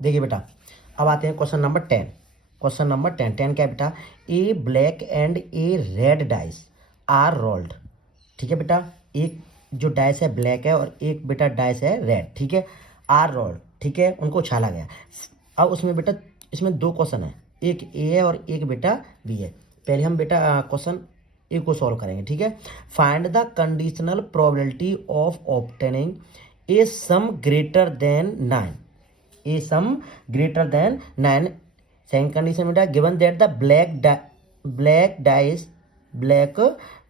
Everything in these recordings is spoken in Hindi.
देखिए बेटा, अब आते हैं क्वेश्चन नंबर 10। क्वेश्चन नंबर 10, 10 क्या है बेटा? A black and a red dice are rolled. ठीक है बेटा, एक जो डाइस है ब्लैक है और एक बेटा डाइस है रेड, ठीक है, आर रोल्ड, ठीक है, उनको उछाला गया। अब उसमें बेटा इसमें दो क्वेश्चन है, एक ए है और एक बेटा बी है। पहले हम बेटा क्वेश्चन ए को सॉल्व करेंगे, ठीक है। Find the conditional probability of obtaining a sum greater than 9, a sum greater than 9। Second condition बेटा, given that the black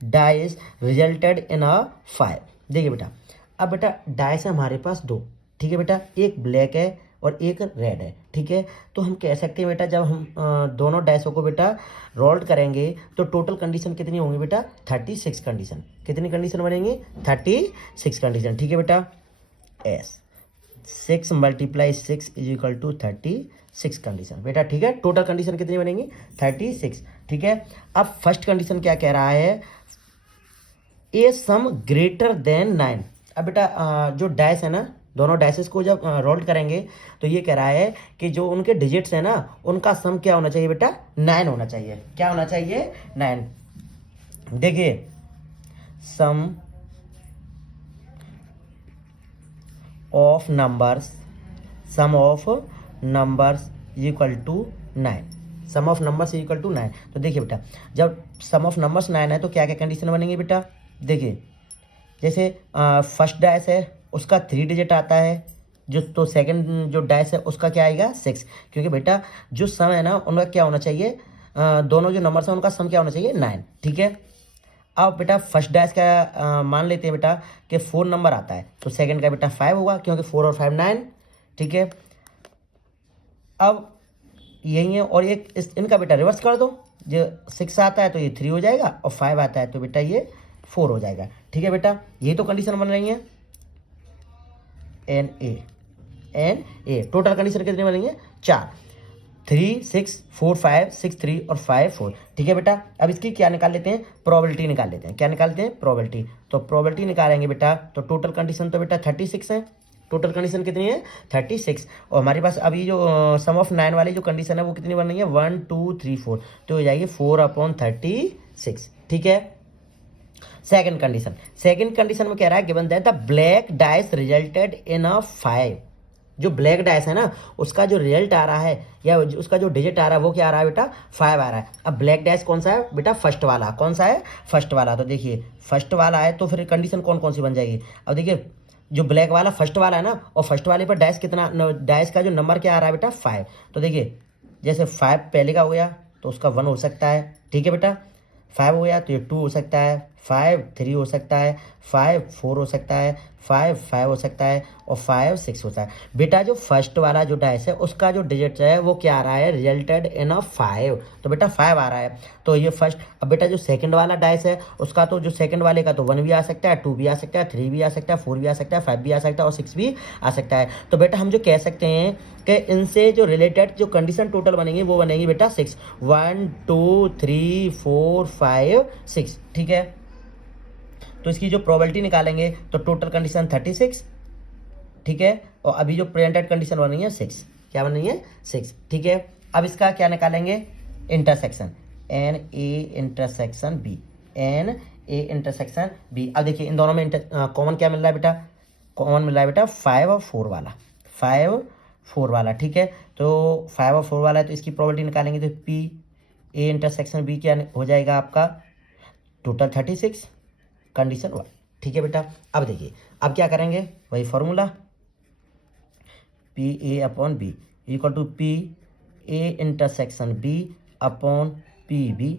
dice resulted in a 5। देखिए बेटा, अब बेटा डाइस है हमारे पास दो, ठीक है बेटा, एक ब्लैक है और एक रेड है, ठीक है। तो हम कह सकते हैं बेटा, जब हम दोनों डाइसों को बेटा रोल्ड करेंगे तो टोटल कंडीशन कितनी होंगी बेटा? 36 कंडीशन। कितनी कंडीशन बनेंगी? 36 कंडीशन, ठीक है बेटा। S 6 × 6 is equal to 36 condition बेटा, ठीक है। टोटल कंडीशन कितनी बनेंगी? 36, ठीक है। अब फर्स्ट कंडीशन क्या कह रहा है? ए सम ग्रेटर देन 9। अब बेटा जो डाइस है ना, दोनों डाइसेस को जब रोल करेंगे तो ये कह रहा है कि जो उनके डिजिट्स है ना, उनका सम क्या होना चाहिए बेटा? 9 होना चाहिए। क्या होना चाहिए? 9। देखिए, sum of numbers equal to 9। Sum of numbers equal to 9। तो देखिए बेटा, जब सम ऑफ नंबर्स 9 है तो क्या क्या कंडीशन बनेंगे बेटा? देखिए, जैसे फर्स्ट डाइस है उसका 3 डिजिट आता है, जो तो सेकंड जो डाइस है उसका क्या आएगा? 6। क्योंकि बेटा जो सम है ना उनका क्या होना चाहिए? दोनों जो नंबर्स हैं उनका सम क्या होना चाहिए? 9, ठीक है। अब बेटा फर्स्ट डाइस का मान लेते हैं बेटा कि 4 नंबर आता है, तो सेकंड का बेटा 5 होगा, क्योंकि 4 और 5 9, ठीक है। अब यही है, और एक इनका बेटा रिवर्स कर दो, जो 6 आता है तो ये 3 हो जाएगा और 5 आता है तो बेटा ये 4 हो जाएगा, ठीक है बेटा। यही तो कंडीशन बन रही है एन ए। टोटल कंडीशन कितनी बनेंगे? 4, 3 6 4 5 6 3 और 5 4, ठीक है बेटा। अब इसकी क्या निकाल लेते हैं? प्रोबेबिलिटी निकाल लेते हैं। क्या निकालते हैं? प्रोबेबिलिटी। तो प्रोबेबिलिटी निकालेंगे बेटा, तो टोटल कंडीशन तो बेटा 36 है। टोटल कंडीशन कितनी है? 36। और हमारे पास अभी जो सम ऑफ 9 वाली जो कंडीशन है वो कितनी बन रही है? 1 2 3 4, तो हो जाएगी 4/36, ठीक है। सेकंड कंडीशन में कह रहा है given that the black dice resulted in a 5। जो ब्लैक डाइस है ना उसका जो रिजल्ट आ रहा है या उसका जो डिजिट आ रहा है वो क्या आ रहा है बेटा? 5 आ रहा है। अब ब्लैक डाइस कौन सा है बेटा? फर्स्ट वाला। कौन सा है? फर्स्ट वाला। तो देखिए फर्स्ट वाला है तो फिर कंडीशन कौन कौन सी बन जाएगी? अब देखिए, जो ब्लैक वाला फर्स्ट वाला है ना, और फर्स्ट वाले पर डाइस कितना, डाइस का जो नंबर क्या आ रहा है बेटा? 5। तो देखिए, जैसे 5 पहले का हो गया तो उसका 1 हो सकता है, ठीक है बेटा। 5 हो गया तो ये 2 हो सकता है, 5 3 हो सकता है, 5 4 हो सकता है, 5 5 हो सकता है और 5 6 होता है। बेटा जो फर्स्ट वाला जो डाइस है उसका जो डिजिट है वो क्या आ रहा है? रिजल्टेड इन अ 5, तो बेटा 5 आ रहा है, तो ये फर्स्ट। अब बेटा जो सेकंड वाला डाइस है उसका तो जो सेकंड वाले का तो 1 भी आ सकता है, 2 भी आ सकता है, 3 भी आ सकता है, 4 भी आ सकता है, 5 भी आ सकता है और 6 भी आ सकता है। तो बेटा हम जो कह सकते हैं कि इनसे जो रिलेटेड जो कंडीशन टोटल बनेंगी वो बनेगी बेटा 6, 1 2 3 4 5 6, ठीक है। तो इसकी जो प्रोबेबिलिटी निकालेंगे तो टोटल कंडीशन 36, ठीक है। और अभी जो प्रेजेंटेड कंडीशन बन रही है 6, क्या बन रही है? 6, ठीक है। अब इसका क्या निकालेंगे? Intersection, n A intersection B, n A intersection B. अब देखिए इन दोनों में कॉमन क्या मिल रहा है बेटा? कॉमन मिल रहा है बेटा 5 और 4 वाला, 5 4 वाला, ठीक है। तो 5 और 4 वाला है तो इसकी प्रोबेबिलिटी निकालेंगे तो पी ए इंटरसेक्शन बी क्या हो जाएगा आपका? टोटल 36, कंडीशन 1, ठीक है बेटा। अब देखिए, अब क्या करेंगे? वही formula, P A upon B equal to P A intersection B upon P B,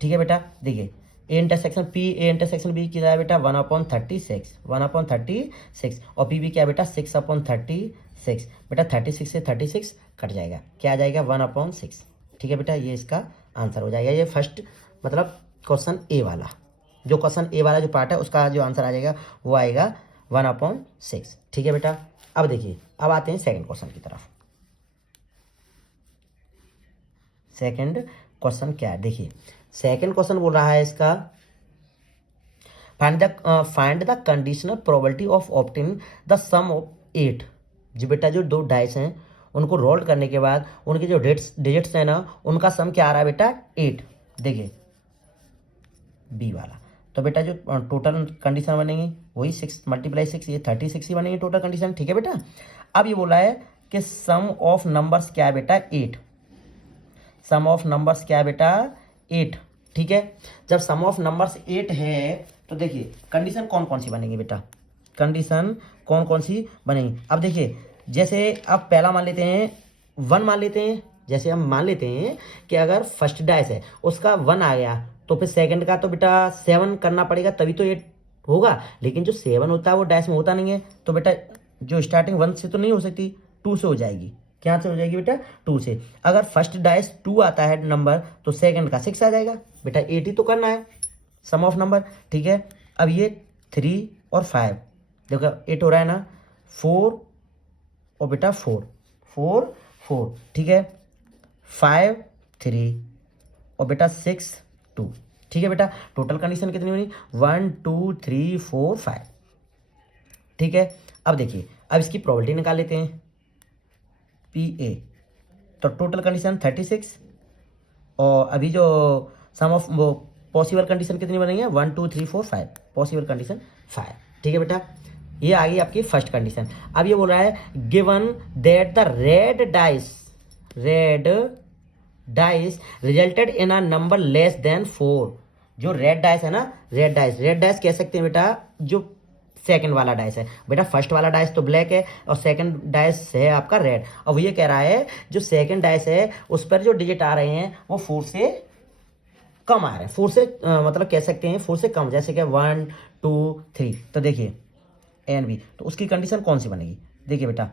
ठीक है बेटा। देखिए ए इंटरसेक्शन बी कितना है बेटा? 1/36 और पी बी क्या है बेटा? 6/36। बेटा 36 से 36 कट जाएगा, क्या आ जाएगा? 1/6, ठीक है बेटा। ये इसका आंसर हो जाएगा। ये फर्स्ट मतलब क्वेश्चन ए वाला, जो क्वेश्चन ए वाला जो पार्ट है उसका जो आंसर आ जाएगा वो आएगा 1/6, ठीक है बेटा। अब देखिए, अब आते हैं सेकंड क्वेश्चन की तरफ। सेकंड क्वेश्चन क्या है? देखिए सेकंड क्वेश्चन बोल रहा है इसका, find the conditional probability of obtaining the sum of 8 जो बेटा जो दो डाइस हैं उनको रोल करने के बाद उनके जो डिजिट्स हैं ना उनका सम क्या आ रहा है बेटा 8। देखिए बी वाला। तो बेटा जो टोटल कंडीशन बनेगी वही 6 × 6 ये 36 ही बनेगी टोटल कंडीशन। ठीक है बेटा। अब ये बोला है कि सम ऑफ नंबर्स क्या है बेटा 8। सम ऑफ नंबर्स क्या है बेटा 8। ठीक है। जब सम ऑफ नंबर्स 8 है तो देखिए कंडीशन कौन कौन सी बनेगी बेटा, कंडीशन कौन कौन सी बनेगी। अब देखिए जैसे अब पहला मान लेते हैं 1 मान लेते हैं। जैसे हम मान लेते हैं कि अगर फर्स्ट डाइस है उसका 1 आ गया तो फिर सेकंड का तो बेटा 7 करना पड़ेगा तभी तो 8 होगा। लेकिन जो 7 होता है वो डाइस में होता नहीं है, तो बेटा जो स्टार्टिंग 1 से तो नहीं हो सकती, 2 से हो जाएगी। क्या से हो जाएगी बेटा 2 से। अगर फर्स्ट डाइस 2 आता है नंबर तो सेकंड का 6 आ जाएगा। बेटा 8 ही तो करना है सम ऑफ नंबर। ठीक है। अब ये 3 और 5 देखो 8 हो रहा है ना, 4 और बेटा 4 4 4। ठीक है। 5 3 और बेटा 6 2। ठीक है बेटा। टोटल कंडीशन कितनी बनी 1 2 3 4 5। ठीक है। अब देखिए अब इसकी प्रोबेबिलिटी निकाल लेते हैं PA। तो टोटल कंडीशन 36 और अभी जो सम ऑफ वो पॉसिबल कंडीशन कितनी बनेंगे 1 2 3 4 5, पॉसिबल कंडीशन 5। ठीक है बेटा। ये आ गई आपकी फर्स्ट कंडीशन। अब ये बोल रहा है given that the red dice resulted in a number less than 4। जो रेड डाइस है ना, रेड डाइस कह सकते हैं बेटा जो सेकंड वाला डाइस है। बेटा फर्स्ट वाला डाइस तो ब्लैक है और सेकंड डाइस है आपका रेड। और वो ये कह रहा है जो सेकंड डाइस है उस पर जो डिजिट आ रहे हैं वो 4 से कम आ रहे हैं। 4 से मतलब कह सकते हैं 4 से कम, जैसे कि 1 2 3। तो देखिए एन बी, तो उसकी कंडीशन कौन सी बनेगी। देखिए बेटा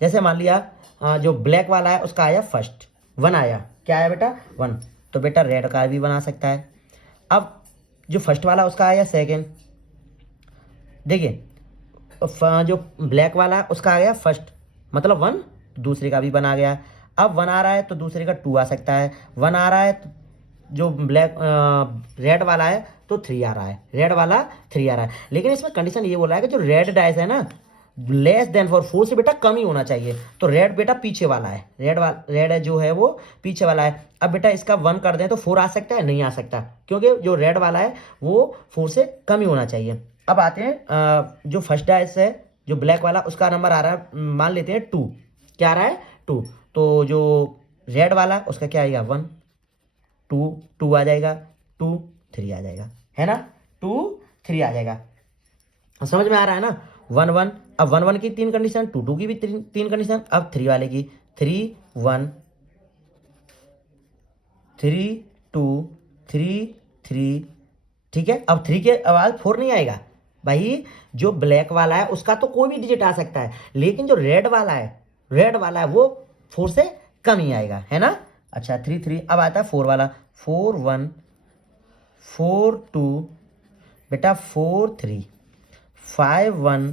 जैसे मान लिया जो ब्लैक वाला है उसका आया फर्स्ट 1 आया, क्या आया बेटा 1, तो बेटा रेड का भी बना सकता है। अब जो फर्स्ट वाला उसका आया सेकंड, देखिए जो ब्लैक वाला उसका आ गया फर्स्ट मतलब 1, दूसरे का भी बना गया। अब 1 आ रहा है तो दूसरे का 2 आ सकता है। 1 आ रहा है तो जो ब्लैक रेड वाला है तो 3 आ रहा है, रेड वाला 3 आ रहा है। लेकिन इसमें कंडीशन ये बोल रहा है कि जो रेड डाइस है ना लेस देन 4 से बेटा कम ही होना चाहिए। तो रेड बेटा पीछे वाला है, रेड जो है वो पीछे वाला है। अब बेटा इसका 1 कर दें तो 4 आ सकता है, नहीं आ सकता, क्योंकि जो रेड वाला है वो 4 से कम ही होना चाहिए। अब आते हैं जो फर्स्ट डाइस है जो ब्लैक वाला उसका नंबर आ रहा है मान लेते हैं 2, क्या आ रहा है 2। तो जो रेड वाला उसका क्या आएगा 1 2 2 आ जाएगा, 2 3 आ जाएगा, है ना 2 3 आ जाएगा। समझ में आ रहा है ना 1 1। अब 1 1 की 3 कंडीशन, 2 2 की भी 3 कंडीशन। अब 3 वाले की 3 1 3 2 3 3। ठीक है। अब 3 के बाद 4 नहीं आएगा भाई। जो ब्लैक वाला है उसका तो कोई भी डिजिट आ सकता है, लेकिन जो रेड वाला है वो 4 से कम ही आएगा, है ना। अच्छा 3 3। अब आता है 4 वाला 4 1 4 2 बेटा 4 3 5 1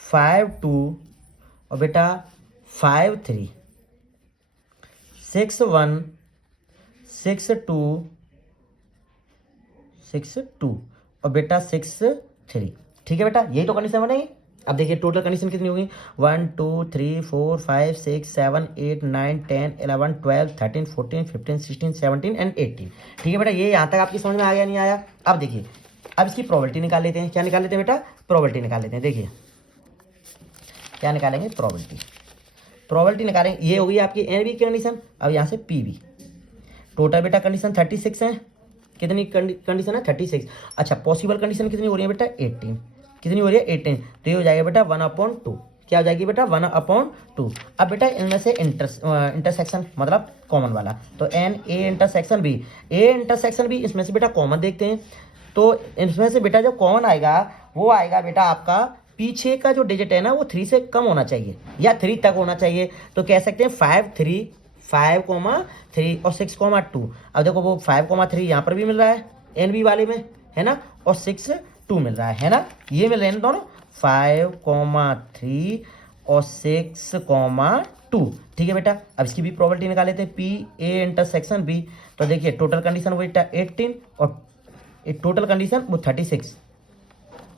5 2 और बेटा 5 3 6 1 6 2 6 2 और बेटा 6 3। ठीक है बेटा, यही तो कंडीशन बनेगी। अब देखिए टोटल कंडीशन कितनी होगी 1 2 3 4 5 6 7 8 9 10 11 12 13 14 15 16 17 एंड 18। ठीक है बेटा, ये यहाँ तक आपकी समझ में आ गया नहीं आया। अब देखिए अब इसकी प्रोबेबिलिटी निकाल लेते हैं। क्या निकाल लेते हैं बेटा प्रोबेबिलिटी निकाल लेते हैं। देखिए क्या निकालेंगे प्रोबेबिलिटी निकालेंगे। ये होगी आपकी एन बी की कंडीशन। अब यहाँ से पी बी। टोटल बेटा कंडीशन 36 है। कितनी कंडीशन है 36। अच्छा पॉसिबल कंडीशन कितनी हो रही है बेटा 18। कितनी हो रही है 18। तो ये हो जाएगा बेटा 1/2। क्या हो जाएगी बेटा 1/2। अब बेटा इनमें से इंटरसेक्शन मतलब कॉमन वाला, तो एन ए इंटरसेक्शन बी इसमें से बेटा कॉमन देखते हैं। तो इसमें से बेटा जो कॉमन आएगा वो आएगा बेटा आपका पीछे का जो डिजिट है ना वो 3 से कम होना चाहिए या 3 तक होना चाहिए। तो कह सकते हैं 5 3 और 6,2। अब देखो वो 5,3 यहाँ पर भी मिल रहा है एन बी वाले में, है ना, और 6 2 मिल रहा है ना, ये मिल रहे हैं दोनों 5,3 और 6,2। ठीक है बेटा, अब इसकी भी प्रोबेबिलिटी निकाल लेते हैं पी ए इंटरसेक्शन बी। तो देखिए टोटल कंडीशन वो बेटा 18 और टोटल कंडीशन वो 36।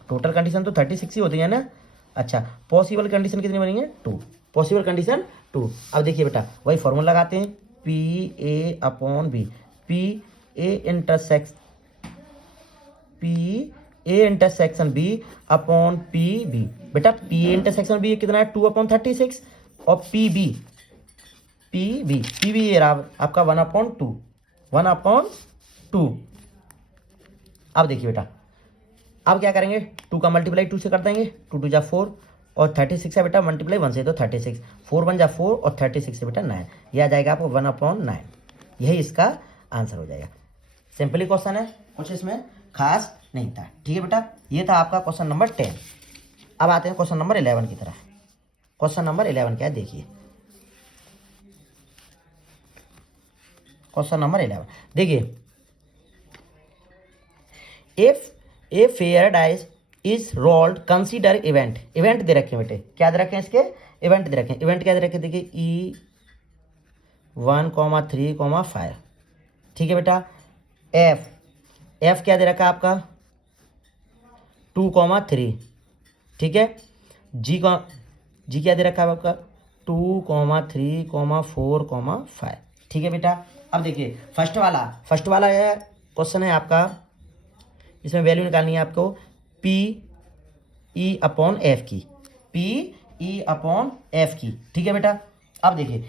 टोटल कंडीशन तो 36 ही होती है ना, अच्छा, पॉसिबल कंडीशन कितनी बनेंगे? 2, पॉसिबल कंडीशन 2। अब देखिए बेटा वही फॉर्मूला लगाते हैं, P A upon B, P A intersection B upon P B. बेटा पी ए इंटरसेक्शन बी कितना है? 2/36, और पी बी ये रहा आपका 1/2, 1/2। अब देखिए बेटा अब क्या करेंगे, 2 का मल्टीप्लाई 2 से कर देंगे, 2 2 जा 4, और 36 है बेटा मल्टीप्लाई 1 से तो 36, 4 1 जा 4, और 36 से बेटा 9, यह आ जाएगा आपको 1/9। यही इसका आंसर हो जाएगा। सिंपली क्वेश्चन है, कुछ इसमें खास नहीं था। ठीक है बेटा, ये था आपका क्वेश्चन नंबर 10। अब आते हैं क्वेश्चन नंबर 11 की तरफ। क्वेश्चन नंबर 11 क्या है देखिए, क्वेश्चन नंबर 11 देखिए, if a fair dice is rolled consider event. Event दे रखे हैं बेटे, क्या दे रखे हैं इसके? इवेंट दे रखे हैं। इवेंट क्या दे रखे हैं देखिए, E1,3,5। ठीक है बेटा, एफ क्या दे रखा है आपका? 2,3। ठीक है, जी क्या दे रखा है आपका? 2,3,4,5। ठीक है बेटा, अब देखिए फर्स्ट वाला क्वेश्चन है आपका, इसमें वैल्यू निकालनी है आपको पी ई अपॉन एफ की, पी ई अपॉन एफ की। ठीक है बेटा, अब देखिए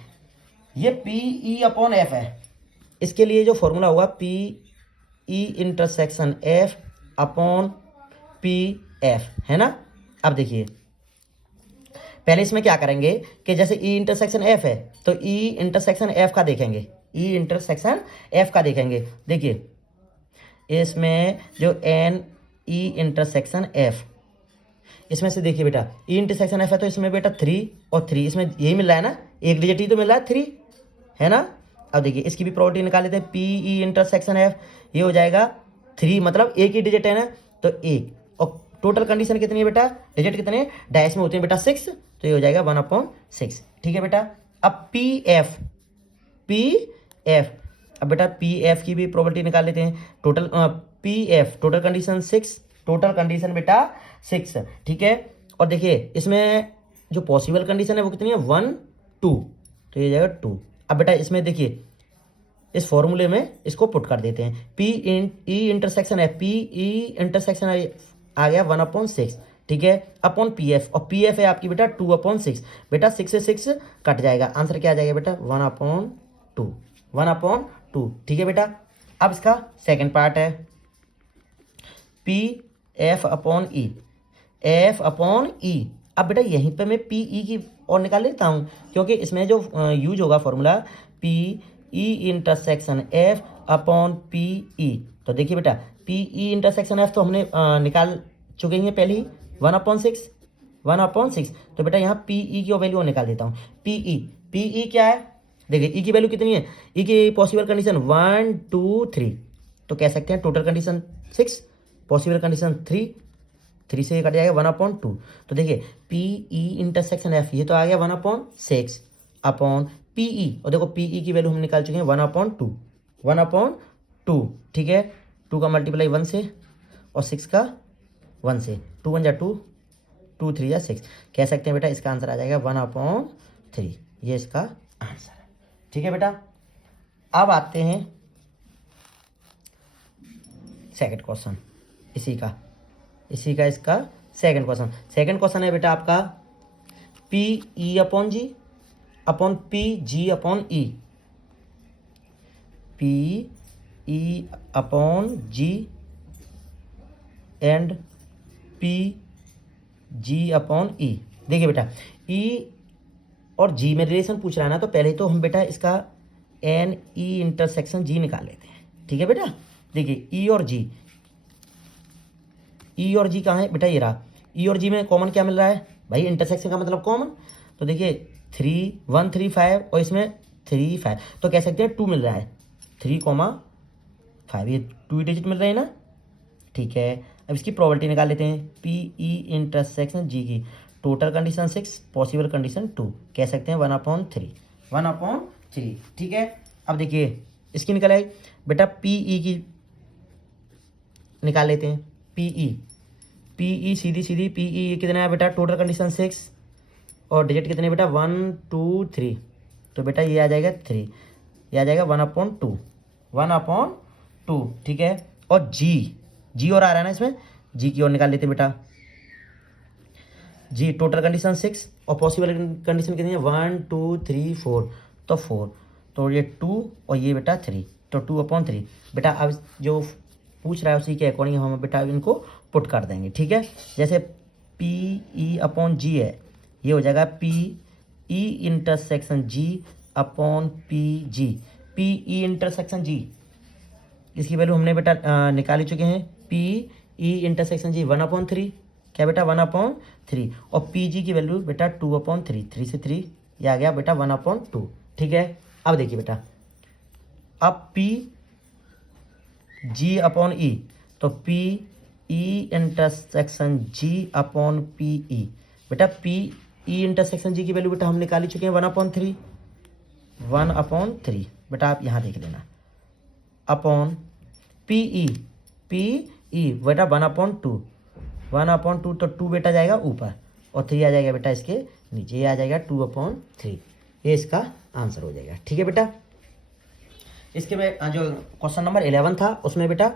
ये पी ई अपॉन एफ है, इसके लिए जो फॉर्मूला होगा P E intersection F upon P F, है ना। अब देखिए पहले इसमें क्या करेंगे कि जैसे ई इंटरसेक्शन एफ है तो ई इंटरसेक्शन एफ का देखेंगे, ई इंटरसेक्शन एफ का देखेंगे। देखिए इसमें जो एन ई इंटरसेक्शन एफ, इसमें से देखिए बेटा ई इंटरसेक्शन एफ है तो इसमें बेटा 3 और 3, इसमें यही मिल रहा है ना, एक डिजिट ही तो मिल रहा है 3, है ना। अब देखिए इसकी भी प्रॉपर्टी निकाल लेते हैं, पी ई इंटरसेक्शन एफ, ये हो जाएगा 3, मतलब एक ही डिजिट है ना तो एक, और टोटल कंडीशन कितनी है बेटा? डिजिट कितने डैश में होते हैं बेटा? 6, तो ये हो जाएगा 1/6। ठीक है बेटा, अब पी एफ, अब बेटा पी एफ की भी प्रॉपर्टी निकाल लेते हैं। Total P F total condition 6, total condition बेटा 6। ठीक है, और देखिए इसमें जो पॉसिबल कंडीशन है वो कितनी है? 1 2, तो ये जाएगा 2। अब बेटा इसमें देखिए इस फॉर्मूले में इसको पुट कर देते हैं, पी ई इंटरसेक्शन है, पी ई इंटरसेक्शन आ गया 1/6। ठीक है, अपॉन पी एफ, और पी एफ है आपकी बेटा 2/6। बेटा 6 से 6 कट जाएगा, आंसर क्या आ जाएगा बेटा? 1/2, 1/2। ठीक है बेटा, अब इसका सेकंड पार्ट है पी एफ अपॉन ई, एफ अपॉन ई। अब बेटा यहीं पे मैं पी ई की और निकाल लेता हूँ, क्योंकि इसमें जो यूज होगा formula P E intersection F upon P E. तो देखिए बेटा पी ई इंटरसेक्शन एफ तो हमने निकाल चुके हैं पहले ही, 1/6। तो बेटा यहाँ पी ई की वैल्यू निकाल देता हूँ। पी ई क्या है? देखिए ई की वैल्यू कितनी है? ई की पॉसिबल कंडीशन 1 2 3, तो कह सकते हैं टोटल कंडीशन 6, पॉसिबल कंडीशन 3 से कट जाएगा 1/2। तो देखिए पी ई इंटरसेक्शन एफ ये तो आ गया 1/6 अपॉन पी ई, और देखो पी ई की वैल्यू हम निकाल चुके हैं 1/2। ठीक है, 2 का मल्टीप्लाई 1 से और 6 का 1 से, 2 1 जा 2, 2 3 जा 6, कह सकते हैं बेटा इसका आंसर आ जाएगा 1/3। ये इसका आंसर है। ठीक है बेटा, अब आते हैं सेकंड क्वेश्चन, इसी का इसका सेकंड क्वेश्चन है बेटा आपका P E upon G upon P G upon E, P E upon G and P G upon E. देखिए बेटा ई और जी में रिलेशन पूछ रहा है ना, तो पहले तो हम बेटा इसका एन ई इंटरसेक्शन जी निकाल लेते हैं। ठीक है बेटा, देखिए ई और जी कहाँ है बेटा? ये रहा, ई और जी में कॉमन क्या मिल रहा है भाई? इंटरसेक्शन का मतलब कॉमन। तो देखिए 3 1 3 5 और इसमें 3 5, तो कह सकते हैं 2 मिल रहा है, 3,5, ये 2 डिजिट मिल रहे हैं ना। ठीक है, अब इसकी प्रॉपर्टी निकाल लेते हैं, पी ई इंटरसेक्शन जी की टोटल कंडीशन 6, पॉसिबल कंडीशन 2, कह सकते हैं 1/3। ठीक है, अब देखिए इसकी निकल आई बेटा, पी ई की निकाल लेते हैं, पी ई पी ई सीधी सीधी पी ई कितना है बेटा, टोटल कंडीशन 6 और डिजिट कितने बेटा 1 2 3, तो बेटा ये आ जाएगा 3, ये आ जाएगा 1/2, 1/2, ठीक है। और जी और आ रहा है ना इसमें, जी की ओर निकाल लेते हैं बेटा। जी टोटल कंडीशन 6 और पॉसिबल कंडीशन कितनी है 1 2 3 4, तो 4, तो ये 2 और ये बेटा 3, तो 2/3 बेटा। अब जो पूछ रहा है उसी के अकॉर्डिंग हम बेटा इनको पुट कर देंगे, ठीक है। जैसे पी ई अपॉन जी है, ये हो जाएगा P E intersection G upon P G, P E intersection G, इसकी वैल्यू हमने बेटा निकाल ही चुके हैं। पी ई इंटरसेक्शन जी 1/3, क्या बेटा 1/3, और पी जी की वैल्यू बेटा 2/3, 3 से 3 ये आ गया बेटा 1/2, ठीक है। अब देखिए बेटा, अब पी जी अपॉन ई, तो P E intersection G upon P E, बेटा पी ई इंटरसेक्शन जी की वैल्यू बेटा हम निकाल ही चुके हैं 1/3, 1/3 बेटा आप यहाँ देख लेना, अपॉन पी ई बेटा 1/2, 1/2, तो 2 बेटा जाएगा ऊपर और 3 आ जाएगा बेटा इसके नीचे, ये आ जाएगा 2/3, ये इसका आंसर हो जाएगा, ठीक है बेटा। इसके में जो क्वेश्चन नंबर 11 था उसमें बेटा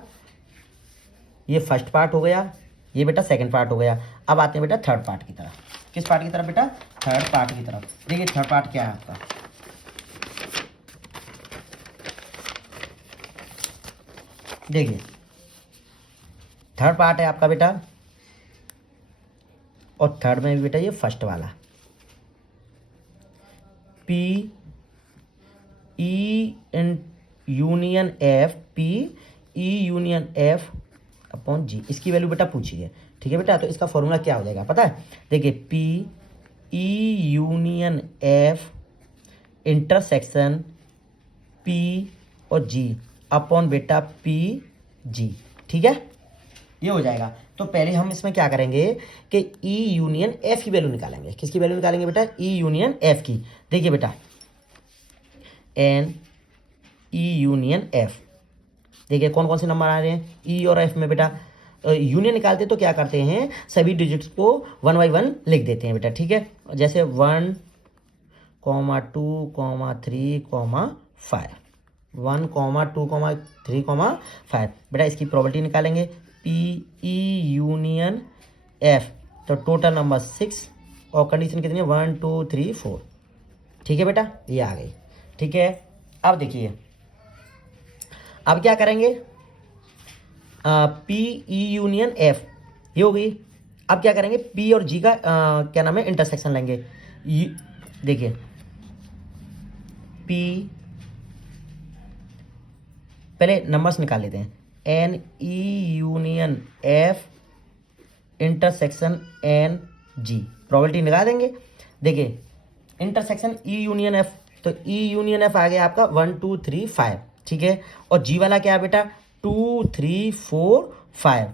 ये फर्स्ट पार्ट हो गया, ये बेटा सेकंड पार्ट हो गया। अब आते हैं बेटा थर्ड पार्ट की तरफ। किस पार्ट की तरफ बेटा, थर्ड पार्ट की तरफ। देखिए थर्ड पार्ट क्या है आपका, देखिए थर्ड पार्ट है आपका बेटा, और थर्ड में भी बेटा ये फर्स्ट वाला P E union F, P E union F upon G, इसकी वैल्यू बेटा पूछी है, ठीक है बेटा। तो इसका फॉर्मूला क्या हो जाएगा पता है, देखिए P E union F intersection P और जी अपॉन बेटा पी जी, ठीक है, ये हो जाएगा। तो पहले हम इसमें क्या करेंगे कि ई यूनियन एफ की वैल्यू निकालेंगे। किसकी वैल्यू निकालेंगे बेटा, ई यूनियन एफ की। देखिए बेटा एन ई यूनियन एफ, देखिए कौन कौन से नंबर आ रहे हैं ई और एफ में बेटा। यूनियन निकालते तो क्या करते हैं, सभी डिजिट्स को 1 by 1 लिख देते हैं बेटा, ठीक है। जैसे 1, 2, 3, 5, 1, 2, 3, 5 बेटा। इसकी प्रोबेबिलिटी निकालेंगे पी ई यूनियन एफ, तो टोटल नंबर 6 और कंडीशन कितनी है 1 2 3 4, ठीक है बेटा, ये आ गई, ठीक है। अब देखिए अब क्या करेंगे, पी ई यूनियन एफ ये हो गई। अब क्या करेंगे, पी और जी का क्या नाम है इंटरसेक्शन लेंगे। देखिए पी, पहले नंबर्स निकाल लेते हैं, n E union F intersection n G, probability निकाल देंगे। देखिए इंटरसेक्शन ई यूनियन एफ, तो ई यूनियन एफ आ गया आपका 1 2 3 5, ठीक है। और जी वाला क्या है बेटा 2 3 4 5,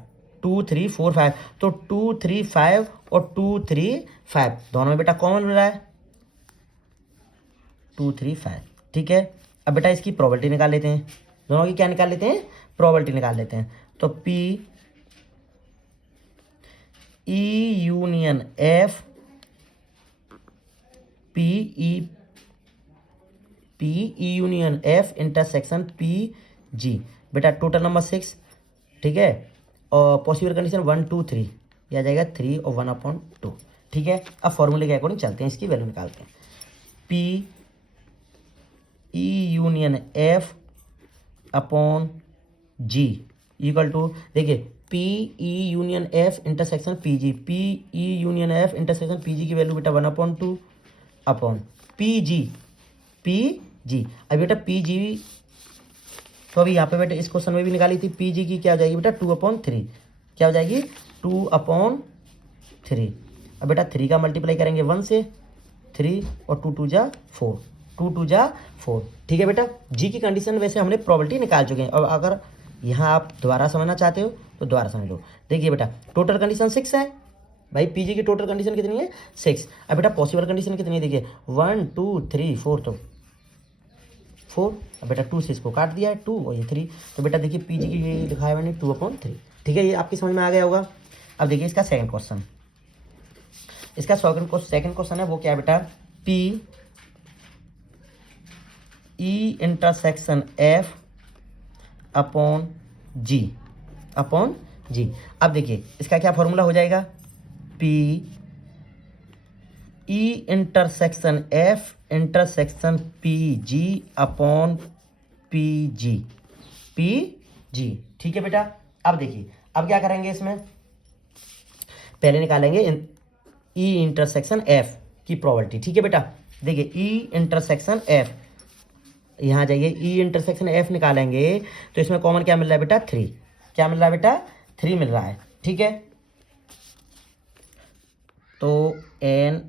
2 3 4 5, तो 2 3 5 और 2 3 5 दोनों में बेटा कॉमन मिल रहा है 2 3 5, ठीक है। अब बेटा इसकी प्रोबेबिलिटी निकाल लेते हैं, दोनों की क्या निकाल लेते हैं, प्रोबेबिलिटी निकाल लेते हैं। तो P E union F, P E union F intersection P जी बेटा, टोटल नंबर 6, ठीक है। और पॉसिबल कंडीशन 1 2 3, यह आ जाएगा 3 और 1/2, ठीक है। अब फॉर्मूले के अकॉर्डिंग चलते हैं, इसकी वैल्यू निकालते हैं। P E union F upon G equal to, देखिए P E union F intersection P G, P E union F intersection P G की वैल्यू बेटा 1/2 अपॉन पी जी। अब बेटा पी जी, तो अभी यहाँ पे बेटा इस क्वेश्चन में भी निकाली थी, पी जी की क्या हो जाएगी बेटा 2/3, क्या हो जाएगी 2/3। अब बेटा 3 का मल्टीप्लाई करेंगे 1 से, 3 और 2 2 जा 4, 2 2 जा 4, ठीक है बेटा। जी की कंडीशन वैसे हमने प्रोबेबिलिटी निकाल चुके हैं। अब अगर यहाँ आप दोबारा समझना चाहते हो तो दोबारा समझ लो। देखिए बेटा टोटल कंडीशन 6 है भाई, पीजी की टोटल कंडीशन कितनी है 6। अब बेटा पॉसिबल कंडीशन कितनी है, देखिए 1 2 3 4, तो 4। अब बेटा 2 से इसको काट दिया है 2 और ये 3, तो बेटा देखिए पीजी की लिखा है मैंने 2/3, ठीक है। ये आपकी समझ में आ गया होगा। अब देखिए इसका सेकंड क्वेश्चन, इसका सेकंड क्वेश्चन है वो क्या है बेटा, P E intersection F upon G, upon G. अब देखिए इसका क्या फॉर्मूला हो जाएगा, P E intersection F intersection P G upon P G, P G. ठीक है बेटा। अब देखिए अब क्या करेंगे, इसमें पहले निकालेंगे ई इंटरसेक्शन एफ की प्रोबेबिलिटी। ठीक है बेटा, देखिए ई इंटरसेक्शन एफ, यहाँ जाइए, ई इंटरसेक्शन एफ निकालेंगे तो इसमें कॉमन क्या मिल रहा है बेटा, 3। क्या मिल रहा है बेटा, 3 मिल रहा है। ठीक है, तो एन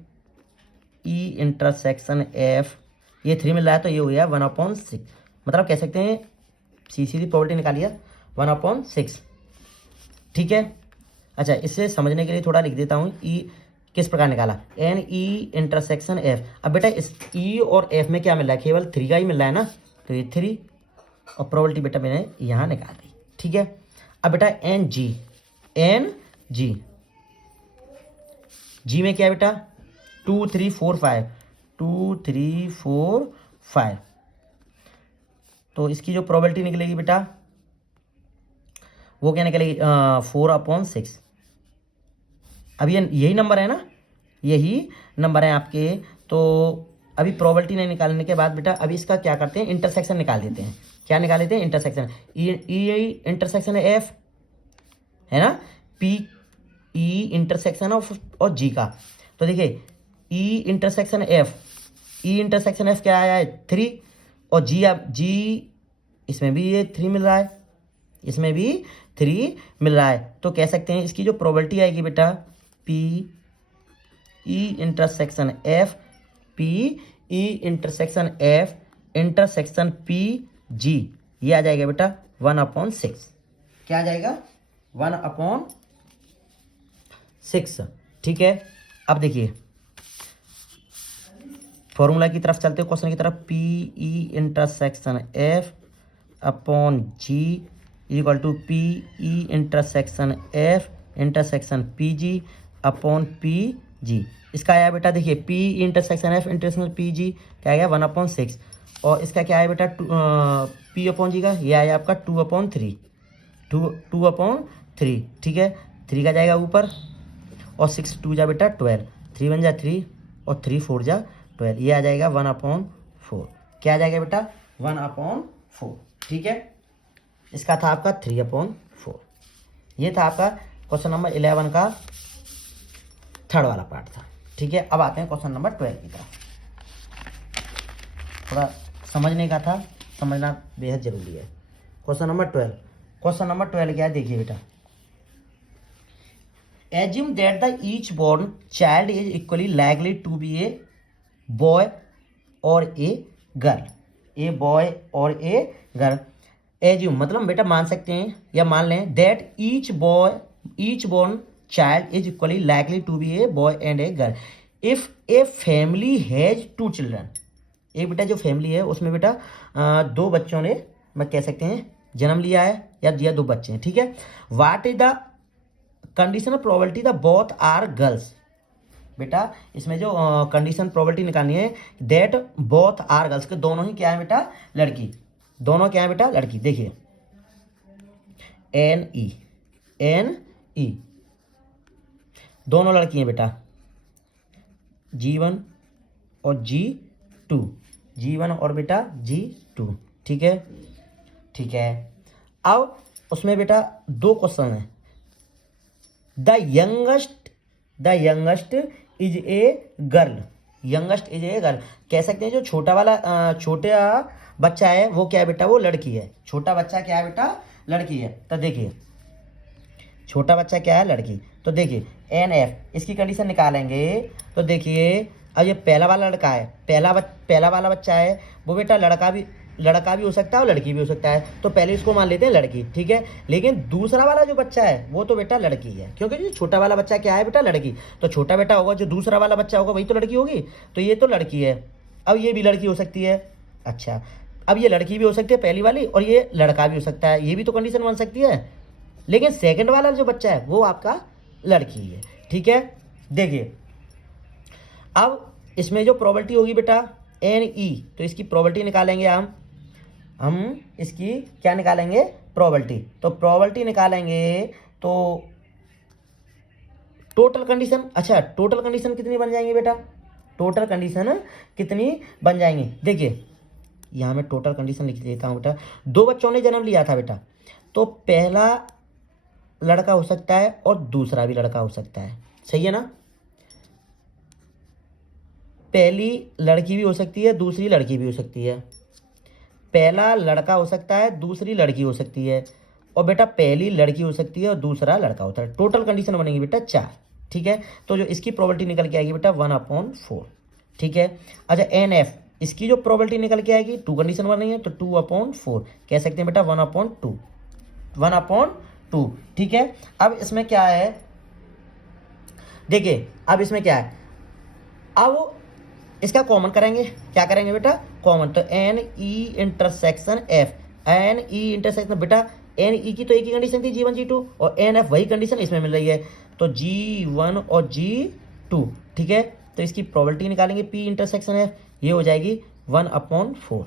ई इंटरसेक्शन एफ, ये 3 मिल रहा है तो ये हो गया 1/6, मतलब कह सकते हैं सीधी प्रोबेबिलिटी निकालिए 1/6। ठीक है, अच्छा इससे समझने के लिए थोड़ा लिख देता हूँ, ई किस प्रकार निकाला, एन ई इंटरसेक्शन एफ। अब बेटा इस ई और एफ में क्या मिल रहा है, केवल 3 का ही मिल रहा है ना, तो ये 3 और प्रोबेबिलिटी बेटा मैंने यहाँ निकाल दी। ठीक है, अब बेटा एन जी, एन जी, जी में क्या है बेटा 2 3 4 5, 2 3 4 5, तो इसकी जो प्रोबेबिलिटी निकलेगी बेटा वो क्या निकलेगी, 4/6। अब ये यही नंबर है ना, यही नंबर है आपके। तो अभी प्रोबेबिलिटी नहीं निकालने के बाद बेटा अभी इसका क्या करते हैं, इंटरसेक्शन निकाल देते हैं। क्या निकाल देते हैं, इंटरसेक्शन। ई इंटरसेक्शन है एफ, है ना, पी ई इंटरसेक्शन ऑफ और जी का। तो देखिए ई intersection F, E intersection F क्या आया है 3, और जी, अब जी इसमें भी ये 3 मिल रहा है, इसमें भी 3 मिल रहा है। तो कह सकते हैं इसकी जो प्रोबेबिलिटी आएगी बेटा, P E intersection F, P E intersection F intersection P जी, ये आ जाएगा बेटा 1/6। क्या आ जाएगा, 1/6। ठीक है, अब देखिए फॉर्मूला की तरफ चलते हैं, क्वेश्चन की तरफ। P E intersection F upon G equal to P E intersection F intersection P G upon P G. इसका आया बेटा, देखिए P intersection F intersection P G क्या आया 1/6, और इसका क्या आया बेटा पी अपॉन जी का, ये आया आपका 2/3, 2/3। ठीक है, 3 का जाएगा ऊपर और 6 2 जा बेटा 12, 3 1 जा 3 और 3 4 जा 12, ये आ जाएगा 1/4। क्या आ जाएगा बेटा 1/4। ठीक है, इसका था आपका 3/4। ये था आपका क्वेश्चन नंबर 11 का थर्ड वाला पार्ट था। ठीक है, अब आते हैं क्वेश्चन नंबर 12 की तरफ। थोड़ा समझने का था, समझना बेहद जरूरी है। क्वेश्चन नंबर 12, क्वेश्चन नंबर 12 क्या है देखिए बेटा, assume that the each born child is equally likely to be a boy और ए गर्ल, ए बॉय और ए गर्ल। एज्यूम मतलब बेटा मान सकते हैं या मान लें that each born child is equally likely to be a boy and a girl if a family has 2 children. एक बेटा जो फैमिली है उसमें बेटा 2 बच्चों ने, मैं कह सकते हैं जन्म लिया है या दिया 2 बच्चे हैं। ठीक है, what is the conditional probability the both are girls. बेटा इसमें जो कंडीशन प्रोबेबिलिटी निकालनी है, दैट बोथ आर गर्ल्स, के दोनों ही क्या है बेटा लड़की, दोनों क्या है बेटा लड़की। देखिए एन ई दोनों लड़की हैं बेटा, G1 और G2, G1 और बेटा G2। ठीक है, ठीक है। अब उसमें बेटा 2 क्वेश्चन हैं। The youngest is a girl, youngest is a girl, कह सकते हैं जो छोटा बच्चा है वो क्या है बेटा, वो लड़की है। छोटा बच्चा क्या है बेटा, लड़की है। तो देखिए छोटा बच्चा क्या है, लड़की। तो देखिए एन एफ, इसकी कंडीशन निकालेंगे तो देखिए अब ये पहला वाला लड़का है, पहला वाला बच्चा है वो बेटा लड़का भी हो सकता है और लड़की भी हो सकता है। तो पहले इसको मान लेते हैं लड़की। ठीक है, लेकिन दूसरा वाला जो बच्चा है वो तो बेटा लड़की है, क्योंकि जो छोटा वाला बच्चा क्या है बेटा लड़की, तो छोटा बेटा होगा, जो दूसरा वाला बच्चा होगा वही तो लड़की होगी। तो ये तो लड़की है, अब ये भी लड़की हो सकती है। अच्छा, अब ये लड़की भी हो सकती है पहली वाली, और ये लड़का भी हो सकता है, ये भी तो कंडीशन बन सकती है। लेकिन सेकंड वाला जो बच्चा है वो आपका लड़की है। ठीक है, देखिए अब इसमें जो प्रोबेबिलिटी होगी बेटा एन ई, तो इसकी प्रोबेबिलिटी निकालेंगे हम इसकी क्या निकालेंगे, प्रोबेबिलिटी। तो प्रोबेबिलिटी निकालेंगे तो टोटल कंडीशन, अच्छा टोटल कंडीशन कितनी बन जाएंगी बेटा, टोटल कंडीशन कितनी बन जाएंगी, देखिए यहाँ मैं टोटल कंडीशन लिख देता हूँ बेटा। दो बच्चों ने जन्म लिया था बेटा, तो पहला लड़का हो सकता है और दूसरा भी लड़का हो सकता है, सही है ना। पहली लड़की भी हो सकती है, दूसरी लड़की भी हो सकती है। पहला लड़का हो सकता है, दूसरी लड़की हो सकती है, और बेटा पहली लड़की हो सकती है और दूसरा लड़का होता है। टोटल कंडीशन बनेगी बेटा 4। ठीक है, तो जो इसकी प्रोबेबिलिटी निकल के आएगी बेटा 1/4। ठीक है, अच्छा एन एफ, इसकी जो प्रोबेबिलिटी निकल के आएगी, 2 कंडीशन बन रही है तो 2/4 कह सकते हैं बेटा, 1/2, 1/2। ठीक है, अब इसमें क्या है, देखिए अब इसमें क्या है, अब इसका कॉमन करेंगे, क्या करेंगे बेटा, कॉमन। तो n E intersection F, N E intersection बेटा, एन ई की तो एक ही कंडीशन थी G1 G2, और एन एफ वही कंडीशन इसमें मिल रही है, तो G1 और G2। ठीक है, तो इसकी प्रोबेबिलिटी निकालेंगे P इंटरसेक्शन एफ, ये हो जाएगी 1/4,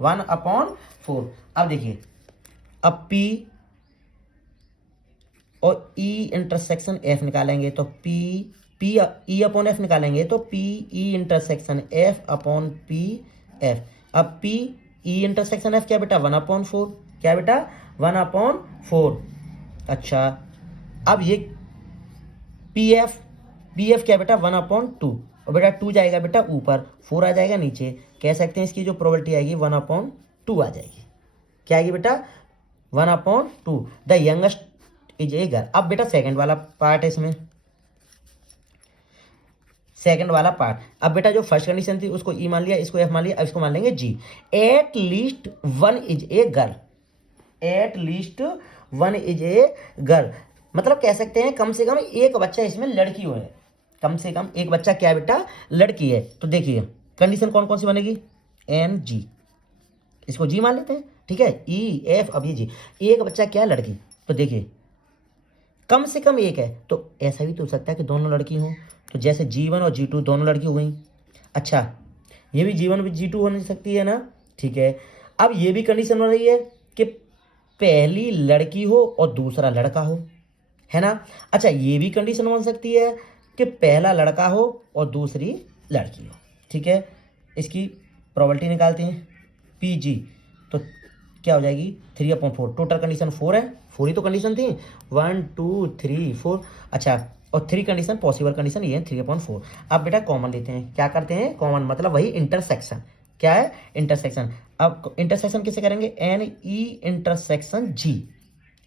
1/4। अब देखिए, अब P और E इंटरसेक्शन एफ निकालेंगे, तो पी ई अपॉन एफ निकालेंगे, तो P E intersection F upon P F. अब पी ई इंटरसेक्शन एफ क्या बेटा, 1/4, क्या बेटा 1/4। अच्छा, अब ये पी एफ क्या बेटा 1/2, और बेटा 2 जाएगा बेटा ऊपर, 4 आ जाएगा नीचे, कह सकते हैं इसकी जो प्रोबेबिलिटी आएगी 1/2 आ जाएगी। क्या आएगी बेटा 1/2। The youngest is a girl. अब बेटा सेकंड वाला पार्ट है इसमें, सेकंड वाला पार्ट। अब बेटा जो फर्स्ट कंडीशन थी उसको ई मान लिया, इसको एफ मान लिया, अब इसको मान लेंगे जी। At least 1 is a girl, at least 1 is a girl, मतलब कह सकते हैं कम से कम एक बच्चा इसमें लड़की हो है, कम से कम एक बच्चा क्या बेटा लड़की है। तो देखिए कंडीशन कौन कौन सी बनेगी, एन जी, इसको जी मान लेते हैं। ठीक है, ई एफ, अब ये जी, एक बच्चा क्या लड़की, तो देखिए कम से कम एक है, तो ऐसा भी तो हो सकता है कि दोनों लड़की हों, तो जैसे G1 और G2 दोनों लड़की हो गई। अच्छा, ये भी G1 भी G2 हो नहीं सकती है ना। ठीक है, अब ये भी कंडीशन हो रही है कि पहली लड़की हो और दूसरा लड़का हो, है ना। अच्छा, ये भी कंडीशन बन सकती है कि पहला लड़का हो और दूसरी लड़की हो। ठीक है, इसकी प्रोबेबिलिटी निकालते हैं PG, तो क्या हो जाएगी 3/4। टोटल कंडीशन 4 है, 4 ही तो कंडीशन थी, 1 2 3 4। अच्छा, और 3 कंडीशन पॉसिबल कंडीशन ये है 3/4। अब बेटा कॉमन लेते हैं, क्या करते हैं कॉमन, मतलब वही इंटरसेक्शन, क्या है इंटरसेक्शन। अब इंटरसेक्शन किसे करेंगे, एन ई इंटरसेक्शन जी,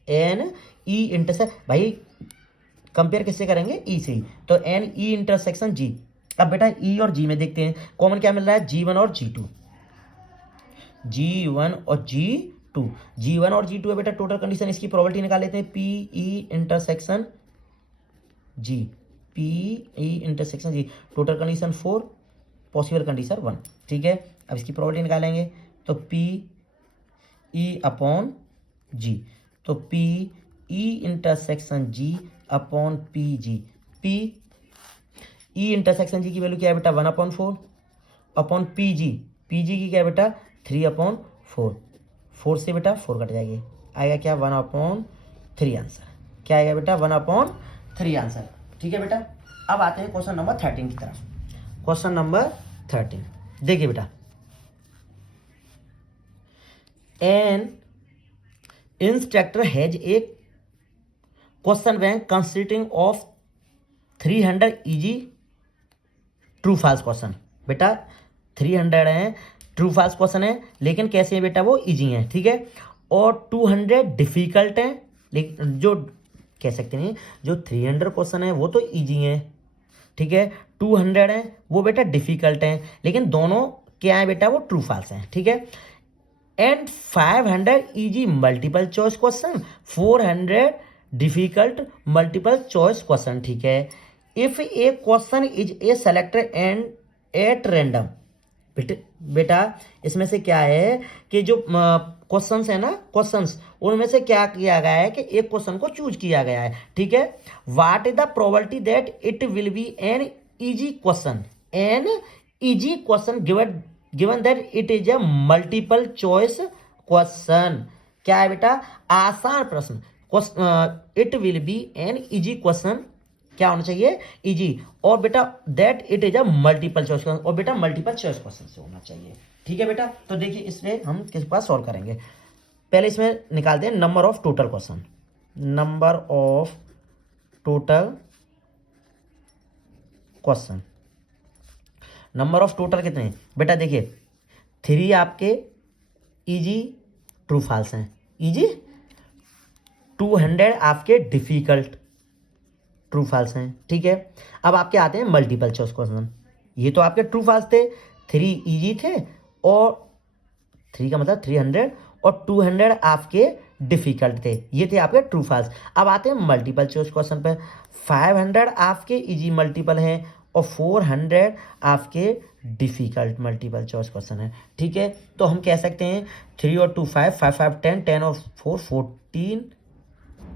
एन ई इंटरसेक्शन, भाई कंपेयर किससे करेंगे, ई से, तो एन ई इंटरसेक्शन जी। अब बेटा ई और जी में देखते हैं कॉमन क्या मिल रहा है, G1 और G2, G1 और G2, G1 और G2 है बेटा टोटल कंडीशन, इसकी प्रोबेबिलिटी निकाल लेते हैं, पी ई इंटरसेक्शन जी, पी ई इंटरसेक्शन जी, टोटल कंडीशन 4, पॉसिबल कंडीशन 1। ठीक है, अब इसकी प्रोबेबिलिटी निकालेंगे, तो पी ई अपॉन जी, तो P E intersection G upon P G, P E intersection G की वैल्यू क्या है बेटा 1/4 अपॉन पी जी की क्या है बेटा 3/4, 4 से बेटा 4 कट जाएगी, आएगा क्या 1/3 आंसर, क्या आएगा बेटा 1/3 आंसर। ठीक है बेटा, अब आते हैं क्वेश्चन नंबर 13 की तरफ। क्वेश्चन नंबर 13 देखिए बेटा, N instructor has a question bank consisting of 300 easy true false question. बेटा 300 है, ट्रू फाल्स क्वेश्चन है, लेकिन कैसे है बेटा वो इजी है। ठीक है, और 200 डिफिकल्ट है, लेकिन जो कह सकते हैं जो 300 क्वेश्चन है वो तो इजी है। ठीक है, 200 है वो बेटा डिफिकल्ट है, लेकिन दोनों क्या है बेटा वो ट्रू फाल्स हैं। ठीक है, and 500 easy multiple choice question, 400 difficult multiple choice question. ठीक है, if A question is a selected and at random, बेटा इसमें से क्या है कि जो क्वेश्चंस है ना, क्वेश्चंस, उनमें से क्या किया गया है कि एक क्वेश्चन को चूज किया गया है, ठीक है। What is the probability that it will be an easy question, an easy question given that it is a multiple choice question. क्या है बेटा, आसान प्रश्न, it will be an easy question, क्या होना चाहिए, इजी, और बेटा that it is a multiple choice question, और बेटा मल्टीपल चॉइस क्वेश्चन से होना चाहिए, ठीक है बेटा। तो देखिए इसमें हम किस पास सॉल्व करेंगे, पहले इसमें निकालते हैं number of total question, number of total question, number of total कितने हैं बेटा, देखिए 3 आपके इजी ट्रू फॉल्स हैं, इजी, 200 आपके डिफिकल्ट ट्रू फॉल्स हैं, ठीक है। अब आपके आते हैं मल्टीपल चॉइस क्वेश्चन, ये तो आपके ट्रू फॉल्स थे, 3 इजी थे, और 3 का मतलब 300, और 200 आपके डिफिकल्ट थे, ये थे आपके ट्रू फॉल्स। अब आते हैं मल्टीपल चॉइस क्वेश्चन पे, 500 आपके इजी मल्टीपल हैं, और 400 आपके डिफिकल्ट मल्टीपल चॉइस क्वेश्चन है, ठीक है। तो हम कह सकते हैं 3 और 2 5, 5 5 10, 10 और 4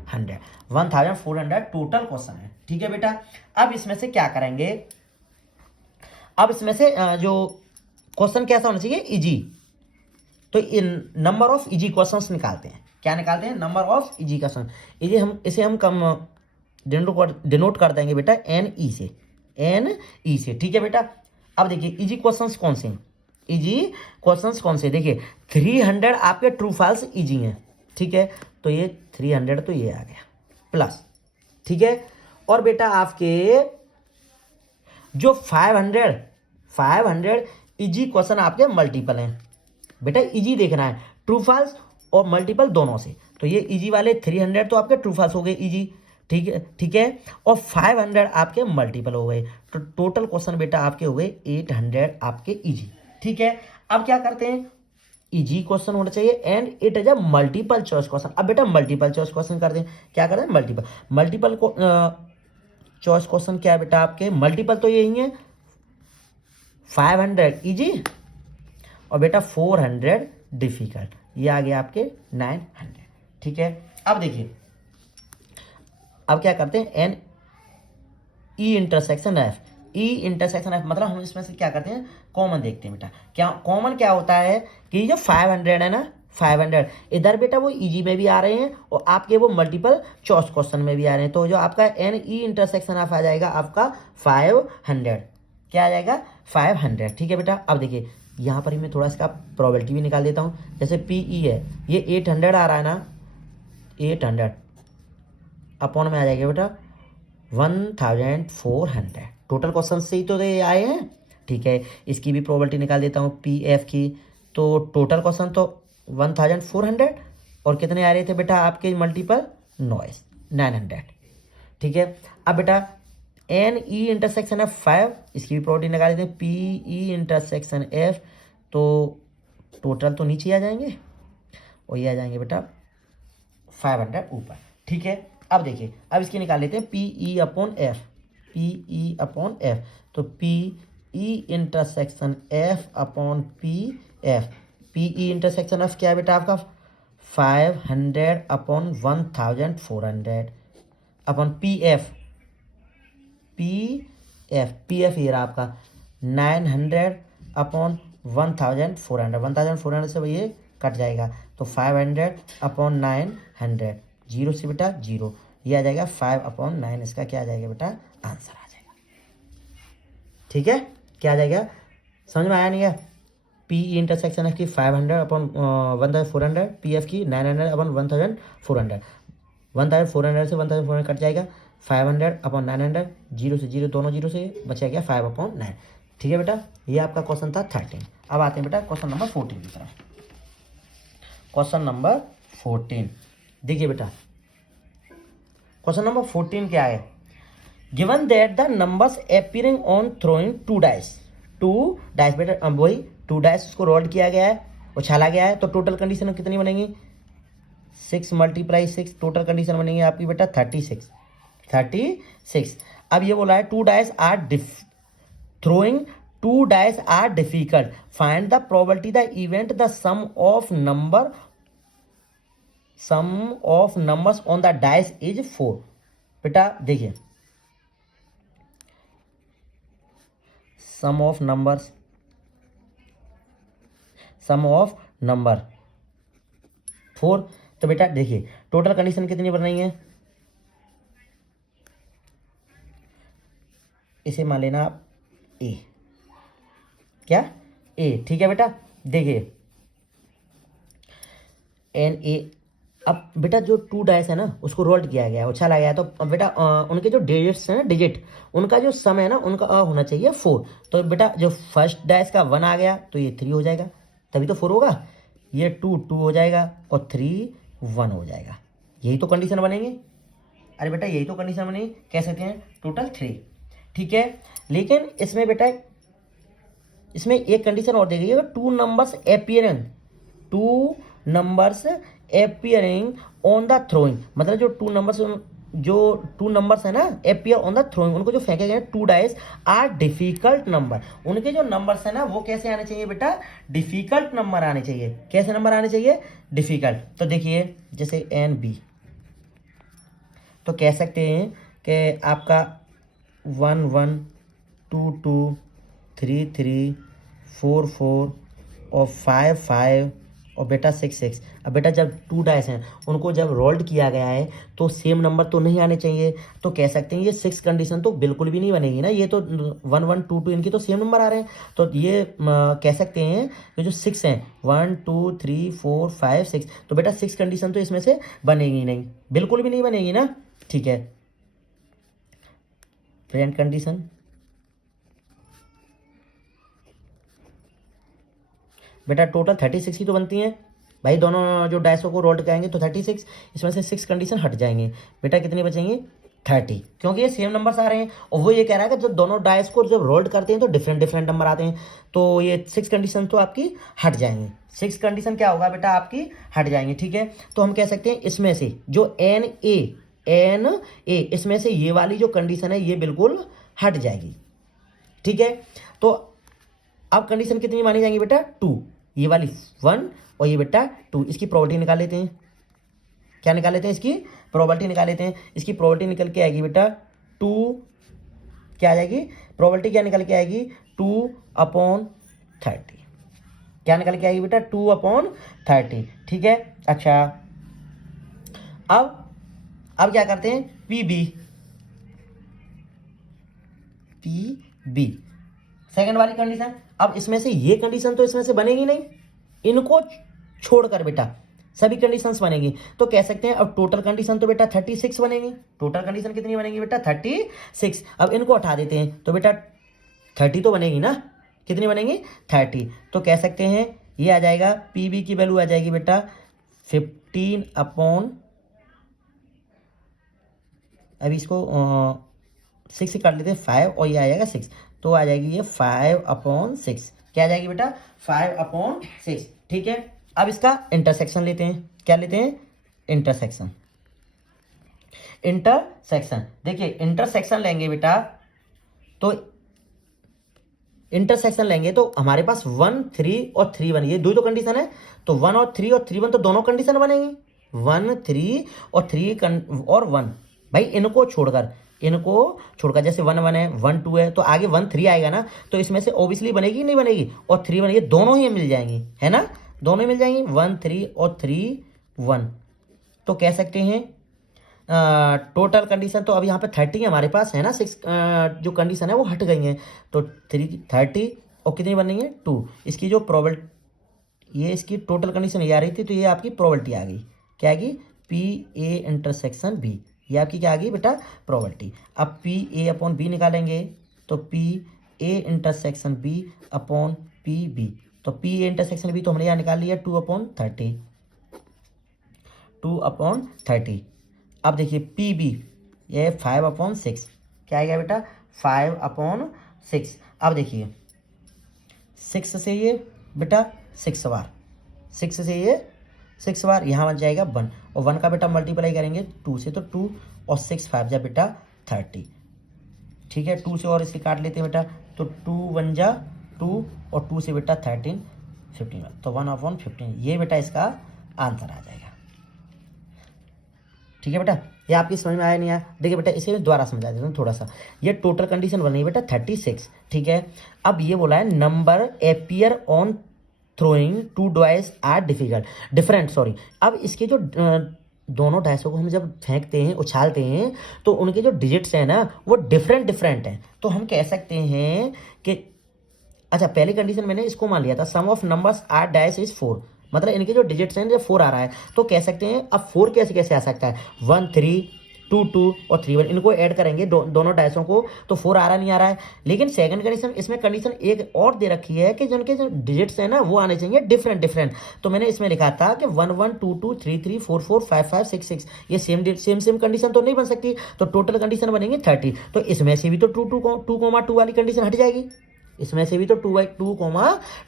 1400, 1400 टोटल क्वेश्चन है, ठीक है बेटा। अब इसमें से क्या करेंगे, अब इसमें से जो क्वेश्चन कैसा होना चाहिए, इजी, तो इन नंबर ऑफ इजी क्वेश्चंस निकालते हैं, क्या निकालते हैं, नंबर ऑफ इजी क्वेश्चन, इसे हम कम डिनोट कर देंगे बेटा एन ई से, एन ई से, ठीक है बेटा। अब देखिए इजी क्वेश्चंस कौन से हैं, इजी क्वेश्चंस कौन से, देखिए 300 आपके ट्रू फॉल्स इजी हैं, ठीक है, तो ये 300 तो ये आ गया प्लस, ठीक है। और बेटा आपके जो 500 इजी क्वेश्चन आपके मल्टीपल हैं, बेटा इजी देखना है, ट्रू फॉल्स और मल्टीपल दोनों से, तो ये इजी वाले 300 तो आपके ट्रू फॉल्स हो गए इजी, ठीक है, ठीक है, और 500 आपके मल्टीपल हो गए, तो टोटल क्वेश्चन बेटा आपके हो गए 800 आपके इजी, ठीक है। अब क्या करते हैं, इजी क्वेश्चन होना चाहिए and it is a multiple choice question. अब बेटा मल्टीपल चॉइस क्वेश्चन करते हैं, क्या करते हैं, मल्टीपल चॉइस क्वेश्चन क्या है बेटा, आपके मल्टीपल तो यही है, 500 इजी और बेटा 400 डिफिकल्ट, ये आ गया आपके 900, ठीक है। अब देखिए अब क्या करते हैं, n E intersection F, E intersection F मतलब हम इसमें से क्या करते हैं, कॉमन देखते हैं बेटा, क्या कॉमन क्या होता है कि जो 500 है ना, 500 इधर बेटा वो इजी में भी आ रहे हैं और आपके वो मल्टीपल चॉइस क्वेश्चन में भी आ रहे हैं, तो जो आपका एन ई इंटरसेक्शन एफ आ जाएगा आपका 500, क्या आ जाएगा 500, ठीक है बेटा। अब देखिए यहाँ पर ही मैं थोड़ा इसका प्रोबेबिलिटी भी निकाल देता हूँ, जैसे पी ई है, ये 800 आ रहा है ना, 800 अपॉन में आ जाएगा बेटा 1400, टोटल क्वेश्चन से ही तो ये आए हैं, ठीक है। इसकी भी प्रोबेबिलिटी निकाल देता हूँ पी एफ की, तो टोटल क्वेश्चन तो 1400 और कितने आ रहे थे बेटा आपके मल्टीपल 900, ठीक है। अब बेटा एन ई इंटरसेक्शन एफ 5, इसकी भी प्रोबेबिलिटी निकाल देते हैं पी ई इंटरसेक्शन एफ, तो टोटल तो नीचे आ जाएंगे और ये आ जाएंगे बेटा 500 ऊपर, ठीक है। अब देखिए अब इसकी निकाल लेते हैं P E upon F, P E upon F, तो P E intersection F upon P F, P E intersection F क्या है बेटा आपका 500 upon 1400 upon P F, P F ये रहा आपका 900 अपॉन 1400, 1400 से ये कट जाएगा, तो 500 अपॉन 900, जीरो से बेटा जीरो, ये आ जाएगा 5/9, इसका क्या आ जाएगा बेटा आंसर आ जाएगा, ठीक है। क्या आ जाएगा, समझ में आया नहीं है, पी इंटरसेक्शन एफ की 500 अपॉन 1400, पी एफ की 900 अपॉन 1400, 1400 से 1400 कट जाएगा, 500 अपॉन 900, जीरो से जीरो, दोनों जीरो से बचा गया 5/9, ठीक है बेटा। ये आपका क्वेश्चन था 13। अब आते हैं बेटा क्वेश्चन नंबर 14 की तरफ। क्वेश्चन नंबर 14 देखिए बेटा, क्वेश्चन नंबर 14 क्या है, given that the numbers appearing on throwing two dice बेटा, वही 2 डाइस उसको रोल किया गया है, उछाला गया है, तो टोटल कंडीशन कितनी बनेगी 6 × 6, टोटल कंडीशन बनेगी आपकी बेटा 36। अब ये बोला है 2 dice are throwing 2 dice are difficult, find the probability the event the sum of number sum of numbers on the dice is 4। बेटा देखिए, sum of numbers, sum of number 4। तो बेटा देखिए टोटल कंडीशन कितनी बन रही है, इसे मान लेना आप ए, क्या ए, ठीक है बेटा। देखिए एन ए, अब बेटा जो 2 डाइस है ना उसको रोल्ड किया गया है, उछाला गया है, तो अब बेटा उनके जो डिजिट्स है ना, डिजिट उनका जो सम है ना उनका होना चाहिए 4। तो बेटा जो फर्स्ट डाइस का 1 आ गया तो ये 3 हो जाएगा, तभी तो 4 होगा। ये 2 2 हो जाएगा और 3 1 हो जाएगा। यही तो कंडीशन बनेंगे। अरे बेटा यही तो कंडीशन बनेगी, कह सकते हैं टोटल 3, ठीक है। लेकिन इसमें बेटा इसमें एक कंडीशन और दी गई है, 2 numbers appearing, 2 numbers appearing on the throwing, मतलब जो टू नंबर्स है ना एपियर ऑन द थ्रोइंग, उनको जो फेंके गए 2 डाइस आर डिफिकल्ट नंबर, उनके जो नंबर्स है ना वो कैसे आने चाहिए बेटा, डिफिकल्ट नंबर आने चाहिए। कैसे नंबर आने चाहिए, डिफिकल्ट। तो देखिए जैसे एन बी, तो कह सकते हैं कि आपका 1 1 2 2 3 3 4 4 और 5 5 और बेटा 6 6। अब बेटा जब 2 डाइस हैं उनको जब रोल्ड किया गया है तो सेम नंबर तो नहीं आने चाहिए, तो कह सकते हैं ये 6 कंडीशन तो बिल्कुल भी नहीं बनेगी ना, ये तो 1 1 2 2 इनकी तो सेम नंबर आ रहे हैं, तो ये कह सकते हैं ये जो 6 हैं 1 2 3 4 5 6, तो बेटा 6 कंडीशन तो इसमें से बनेगी नहीं, बिल्कुल भी नहीं बनेगी ना, ठीक है। प्रेजेंट कंडीशन, बेटा टोटल 36 ही तो बनती हैं भाई, दोनों जो डाइसों को रोल्ड कराएंगे तो 36, इसमें से 6 कंडीशन हट जाएंगे, बेटा कितनी बचेंगी 30, क्योंकि ये सेम नंबर्स आ रहे हैं और वो ये कह रहा है कि जब दोनों डाइस को जब रोल्ड करते हैं तो डिफरेंट डिफरेंट नंबर आते हैं, तो ये 6 कंडीशन तो आपकी हट जाएंगी, 6 कंडीशन क्या होगा बेटा आपकी हट जाएंगी, ठीक है। तो हम कह सकते हैं इसमें से जो एन ए इसमें से ये वाली जो कंडीशन है ये बिल्कुल हट जाएगी, ठीक है। तो अब कंडीशन कितनी मानी जाएंगी बेटा 2, ये वाली 1 और ये बेटा 2, इसकी प्रोबेबिलिटी निकाल लेते हैं। क्या निकाल लेते हैं, इसकी प्रोबेबिलिटी निकाल लेते हैं। इसकी प्रोबेबिलिटी निकल के आएगी बेटा 2, क्या आ जाएगी प्रोबेबिलिटी, क्या निकल के आएगी 2/30, क्या निकल के आएगी बेटा 2/30, ठीक है। अच्छा अब क्या करते हैं पी बी सेकंड वाली कंडीशन। अब इसमें से ये कंडीशन तो इसमें से बनेगी नहीं, इनको छोड़कर बेटा सभी कंडीशंस बनेगी, तो कह सकते हैं अब टोटल कंडीशन तो बेटा 36 बनेगी। टोटल कंडीशन कितनी बनेगी बेटा 36। अब इनको हटा देते हैं तो बेटा 30 तो बनेगी ना, कितनी बनेगी 30, तो कह सकते हैं ये आ जाएगा पी बी की वैल्यू आ जाएगी बेटा 15 अभी इसको 6 से काट लेते हैं 5 और ये आ जाएगा 6, तो आ जाएगी ये 5/6, क्या आ जाएगी बेटा 5/6, ठीक है। अब इसका इंटरसेक्शन लेते हैं, क्या लेते हैं इंटरसेक्शन। देखिए इंटरसेक्शन लेंगे बेटा, तो इंटरसेक्शन लेंगे तो हमारे पास 1 3 और 3 1 ये दो तो कंडीशन है, तो 1 और 3 और 3 1 तो दोनों कंडीशन बनेंगी, 1 3 और 3 और 1 भाई, इनको छोड़कर जैसे 1 1 है 1 2 है तो आगे 1 3 आएगा ना, तो इसमें से ऑब्वियसली बनेगी नहीं बनेगी, और 3 1 ये दोनों ही मिल जाएंगी, है ना, दोनों ही मिल जाएंगी 1 3 और 3 1, तो कह सकते हैं टोटल कंडीशन तो अब यहाँ पे 30 हमारे पास है ना, 6 जो कंडीशन है वो हट गई हैं, तो 30 और कितनी बन रही है 2, इसकी जो प्रोबेबिलिटी ये इसकी टोटल कंडीशन ये आ रही थी, तो ये आपकी प्रोबेबिलिटी आ गई, क्या आ गई पी ए इंटरसेक्शन बी, ये आपकी क्या आ गई बेटा प्रोबेबिलिटी। अब पी ए अपॉन बी निकालेंगे तो P A intersection B upon P B, तो पी ए इंटरसेक्शन बी तो हमने यहाँ निकाल लिया 2/30, 2/30। अब देखिए पी बी ये 5/6, क्या आएगा बेटा 5/6। अब देखिए 6 से ये बेटा 6 बार, 6 से ये 6 बार, यहाँ बन जाएगा 1 और 1 का बेटा मल्टीप्लाई करेंगे 2 से, तो 2 और 6 5 जा बेटा 30, ठीक है। 2 से और इसे काट लेते हैं बेटा, तो 2 1 जा 2 और 2 से बेटा 13 15, तो 1/15, ये बेटा इसका आंसर आ जाएगा, ठीक है बेटा, ये आपकी समझ में आया नहीं आया? देखिए बेटा इसे मैं दोबारा समझा देता हूँ थोड़ा सा। ये टोटल कंडीशन बन रही है बेटा 36, ठीक है। अब ये बोला है number appear on throwing two dice are different sorry. अब इसके जो दोनों डाइसों को हम जब फेंकते हैं, उछालते हैं, तो उनके जो डिजिट्स हैं ना वो डिफरेंट डिफरेंट हैं। तो हम कह सकते हैं कि अच्छा, पहली कंडीशन मैंने इसको मान लिया था, sum of numbers are dash is 4, मतलब इनके जो डिजिट्स हैं जब 4 आ रहा है तो कह सकते हैं अब 4 कैसे कैसे आ सकता है, 1 3 2 2 और 3 1, इनको ऐड करेंगे दोनों डायसों को तो 4 आ रहा नहीं आ रहा है। लेकिन सेकंड कंडीशन, इसमें कंडीशन एक और दे रखी है कि जिनके जो डिजिट्स हैं ना वो आने चाहिए डिफरेंट डिफरेंट। तो मैंने इसमें लिखा था कि 1 1 2 2 3 3 4 4 5 5 6 6, ये सेम कंडीशन तो नहीं बन सकती, तो टोटल कंडीशन बनेंगे 30। तो इसमें से भी तो 2 वाली कंडीशन हट जाएगी, इसमें से भी तो 2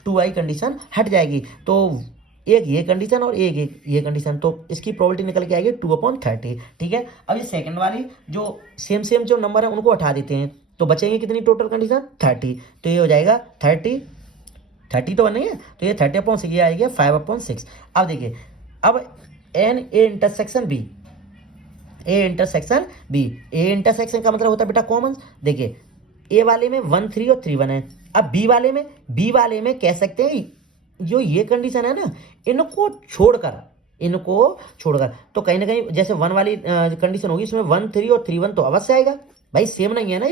वाई कंडीशन हट जाएगी। तो एक ये कंडीशन और एक ये कंडीशन, तो इसकी प्रोबेबिलिटी निकल के आएगी 2/30, ठीक है। अब ये सेकंड वाली जो सेम जो नंबर है उनको हटा देते हैं, तो बचेंगे कितनी टोटल कंडीशन 30, तो ये हो जाएगा 30 तो नहीं है, तो ये 30/6 ये आएगा 5/6। अब देखिए, अब n A intersection B, A intersection का मतलब होता है बेटा कॉमन। देखिए ए वाले में 1 3 और 3 1 है। अब बी वाले में कह सकते हैं जो ये कंडीशन है ना, इनको छोड़कर तो कहीं ना कहीं जैसे 1 वाली कंडीशन होगी इसमें 1 3 और 3 1 तो अवश्य आएगा भाई, सेम नहीं है ना,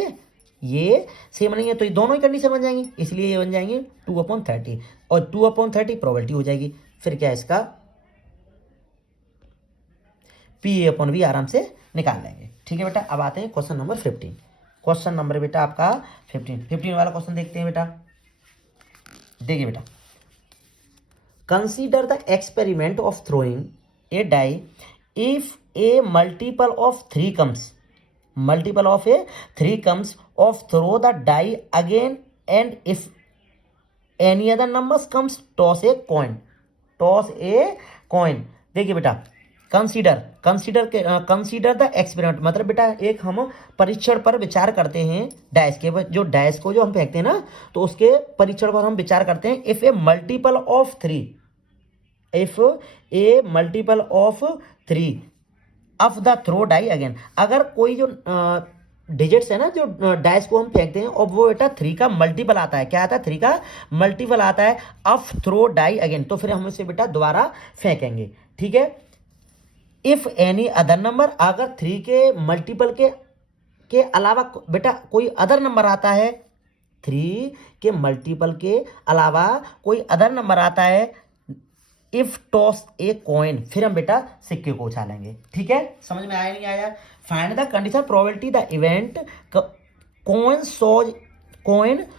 ये सेम नहीं है, तो ये दोनों ही कंडीशन बन जाएंगी, इसलिए ये बन जाएंगे 2/30 और 2/30 प्रोबेबिलिटी हो जाएगी। फिर क्या इसका P/V आराम से निकाल लेंगे, ठीक है बेटा। अब आते हैं क्वेश्चन नंबर 15। क्वेश्चन नंबर बेटा आपका 15 वाला क्वेश्चन देखते हैं बेटा। देखिए बेटा, consider the experiment of throwing a die if a multiple of 3 comes of throw the die again and if any other numbers comes toss a coin. देखिए बेटा, कंसीडर द एक्सपेरिमेंट मतलब बेटा एक हम परीक्षण पर विचार करते हैं, डैश के जो डैश को जो हम फेंकते हैं ना तो उसके परीक्षण पर हम विचार करते हैं। If a multiple of 3 of the throw die again, अगर कोई जो डिजिट्स है ना जो डैश को हम फेंकते हैं और वो बेटा 3 का मल्टीपल आता है, क्या आता है 3 का मल्टीपल आता है ऑफ थ्रो डाई अगेन, तो फिर हम इसे बेटा दोबारा फेंकेंगे, ठीक है। इफ एनी अदर नंबर, अगर 3 के मल्टीपल के अलावा बेटा कोई अदर नंबर आता है, 3 के मल्टीपल के अलावा कोई अदर नंबर आता है, इफ टॉस ए कॉइन, फिर हम बेटा सिक्के को उछालेंगे, ठीक है। समझ में आया नहीं आया? Find the condition probability the event coin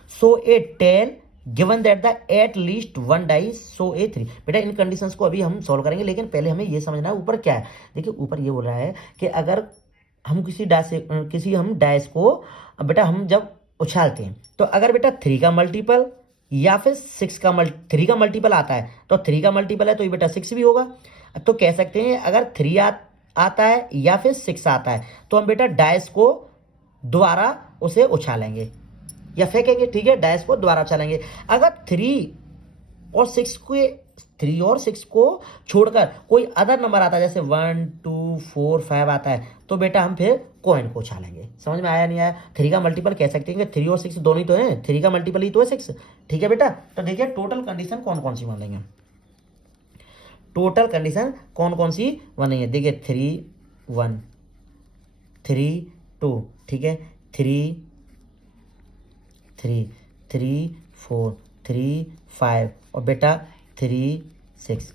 shows a tail given that the at least 1 dice shows a 3। बेटा इन कंडीशंस को अभी हम सॉल्व करेंगे, लेकिन पहले हमें ये समझना है ऊपर क्या है। देखिए ऊपर ये बोल रहा है कि अगर हम किसी डाइस को बेटा हम जब उछालते हैं तो अगर बेटा 3 का मल्टीपल या फिर 3 का मल्टीपल आता है, तो 3 का मल्टीपल है तो ये बेटा 6 भी होगा। तो कह सकते हैं अगर 3 आता है या फिर 6 आता है तो हम बेटा डाइस को दोबारा उसे उछालेंगे या फेंकेंगे, ठीक है, डाइस को दोबारा उछालेंगे। अगर 3 और 6 को छोड़कर कोई अदर नंबर आता है जैसे 1 2 4 5 आता है तो बेटा हम फिर कॉइन को उछालेंगे। समझ में आया नहीं आया? 3 का मल्टीपल कह सकते हैं कि 3 और 6 दोनों ही तो है, 3 का मल्टीपल ही तो है 6, ठीक है बेटा। तो देखिए टोटल कंडीशन कौन कौन सी मान लेंगे, टोटल कंडीशन कौन कौन सी बनेंगे। देखिए 3 1 3 2, ठीक है, 3 3 3 4 3 5 और बेटा 3 6,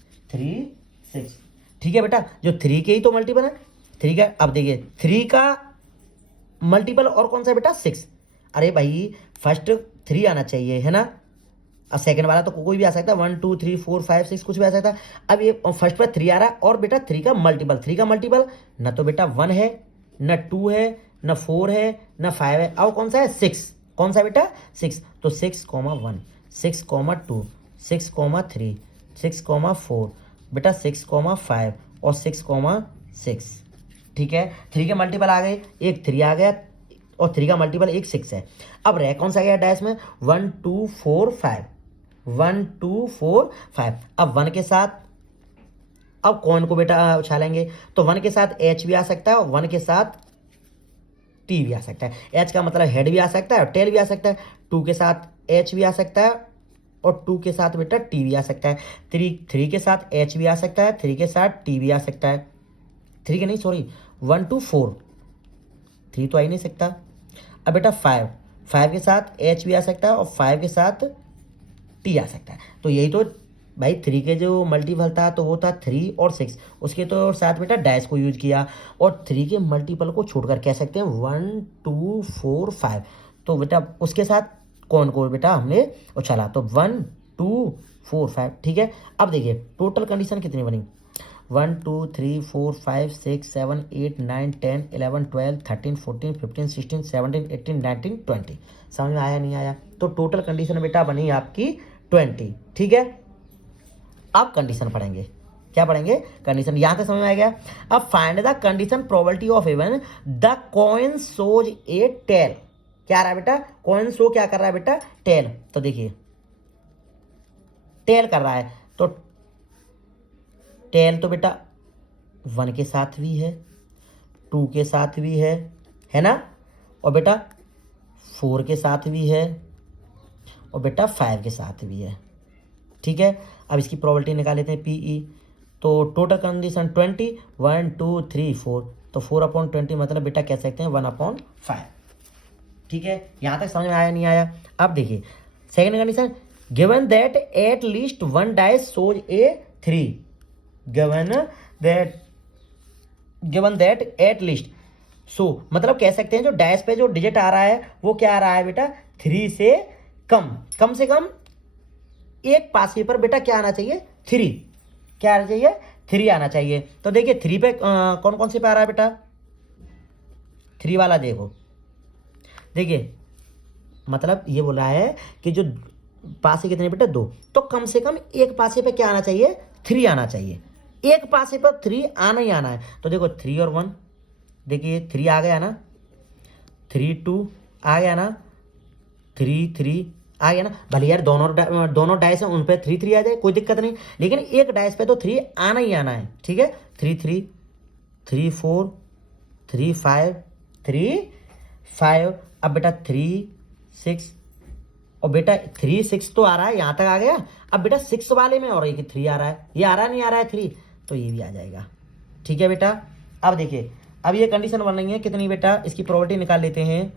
ठीक है बेटा। जो 3 के ही तो मल्टीपल है 3 का। अब देखिए 3 का मल्टीपल और कौन सा है बेटा 6। अरे भाई फर्स्ट 3 आना चाहिए है ना, अब सेकंड वाला तो कोई भी आ सकता है 1 2 3 4 5 6 कुछ भी आ सकता है। अब ये फर्स्ट पर 3 आ रहा है और बेटा 3 का मल्टीपल ना तो बेटा 1 है ना 2 है ना 4 है ना 5 है, अब कौन सा है 6, कौन सा बेटा 6, तो 6 1 6 2 6 3 6 4 बेटा 6 5 और 6 6, ठीक है। 3 के मल्टीपल आ गए, एक 3 आ गया और 3 का मल्टीपल एक 6 है। अब रह कौन सा गया डैश में 1 2 4 5, 1 2 4 5। अब 1 के साथ अब कॉइन को बेटा उछालेंगे तो 1 के साथ एच भी आ सकता है और 1 के साथ टी भी आ सकता है। एच का मतलब हेड भी आ सकता है और टेल भी आ सकता है। 2 के साथ एच भी आ सकता है और 2 के साथ बेटा टी भी आ सकता है। 3 के साथ एच भी आ सकता है, 3 के साथ टी भी आ सकता है। 3 के नहीं, सॉरी, 1 to 4, 3 तो आ ही नहीं सकता। अब बेटा 5 के साथ एच भी आ सकता है और 5 के साथ टी आ सकता है। तो यही तो भाई 3 के जो मल्टीपल था तो वो था 3 और 6, उसके तो साथ बेटा डैश को यूज किया। और 3 के मल्टीपल को छोड़कर कह सकते हैं 1 2 4 5, तो बेटा उसके साथ कौन को बेटा हमने उछाला, तो 1 2 4 5। ठीक है, अब देखिए टोटल कंडीशन कितनी बनी, 1 2 3 4 5 6 7 8 9 10 11 12 13 14 15 16 17 18 19 20। समझ में आया नहीं आया? तो टोटल कंडीशन बेटा बनी आपकी 20। ठीक है, अब कंडीशन पढ़ेंगे, क्या पढ़ेंगे, कंडीशन। यहां तक समझ में आ गया। अब find the condition probability of even the coin shows a tail. क्या आ रहा है बेटा, कॉइन शो क्या कर रहा है बेटा, टेल। तो देखिए टेल कर रहा है, तो टेल तो बेटा 1 के साथ भी है, 2 के साथ भी है ना, और बेटा 4 के साथ भी है, और बेटा 5 के साथ भी है। ठीक है, अब इसकी प्रोबेबिलिटी निकाल लेते हैं पीई। तो टोटल कंडीशन 20, 1 2 3 4, तो 4/20 मतलब बेटा कह सकते हैं 1/5। ठीक है, यहां तक समझ में आया नहीं आया? अब देखिए second condition, given that at least 1 dice shows a 3, given that at least, so मतलब कह सकते हैं जो डैश पे जो डिजिट आ रहा है वो क्या आ रहा है बेटा, 3 से कम से कम एक पासे पर बेटा क्या आना चाहिए, 3। क्या आना चाहिए, 3 आना चाहिए। तो देखिए 3 पे कौन कौन से पे आ रहा है बेटा, 3 वाला देखो, देखिए मतलब ये बोला है कि जो पासे कितने बेटा, 2, तो कम से कम एक पासे पे क्या आना चाहिए, 3 आना चाहिए। एक पासे पर 3 आना ही आना है। तो देखो 3 और 1, देखिए 3 आ गया ना, 3 2 आ गया ना, 3 3 आ गया ना। भले यार दोनों डाइस हैं उन पे 3 3 आ जाए, कोई दिक्कत नहीं, लेकिन एक डाइस पे तो 3 आना ही आना है। ठीक है, 3 3 3 4 3 5 3 5, अब बेटा 3 6, और बेटा 3 6 तो आ रहा है, यहां तक आ गया। अब बेटा 6 वाले में और एक 3 आ रहा है, ये आ रहा नहीं आ रहा है 3, तो ये भी आ जाएगा। ठीक है बेटा, अब देखिए अब ये कंडीशन बन रही है कितनी बेटा, इसकी प्रोबेबिलिटी निकाल लेते हैं।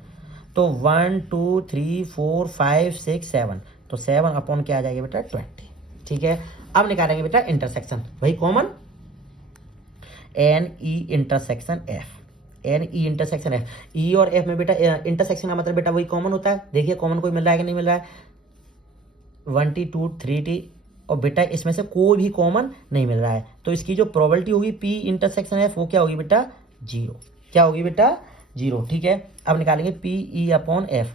तो 1 2 3 4 5 6 7, तो 7 अपॉन क्या आ जाएगा बेटा, 20। ठीक है, अब निकालेंगे बेटा इंटरसेक्शन, वही common, N E intersection F, N E intersection F. E और एफ में बेटा इंटरसेक्शन का मतलब बेटा वही कॉमन होता है। देखिए कॉमन कोई मिल रहा है कि नहीं मिल रहा है, 1T 2 3T, और बेटा इसमें से कोई भी कॉमन नहीं मिल रहा है। तो इसकी जो प्रोबेबिलिटी होगी पी इंटरसेक्शन एफ, वो क्या होगी बेटा, 0। क्या होगी बेटा, 0। ठीक है, अब निकालेंगे पी ई अपॉन एफ,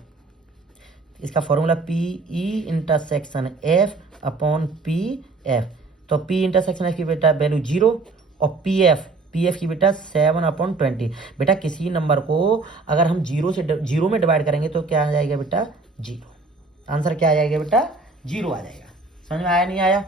इसका formula P E intersection F upon P F. तो पी इंटरसेक्शन एफ की बेटा वैल्यू 0, और पी एफ की बेटा 7/20। बेटा किसी नंबर को अगर हम 0 में डिवाइड करेंगे तो क्या आ जाएगा बेटा, 0। आंसर क्या आ जाएगा बेटा, 0 आ जाएगा। समझ में आया नहीं आया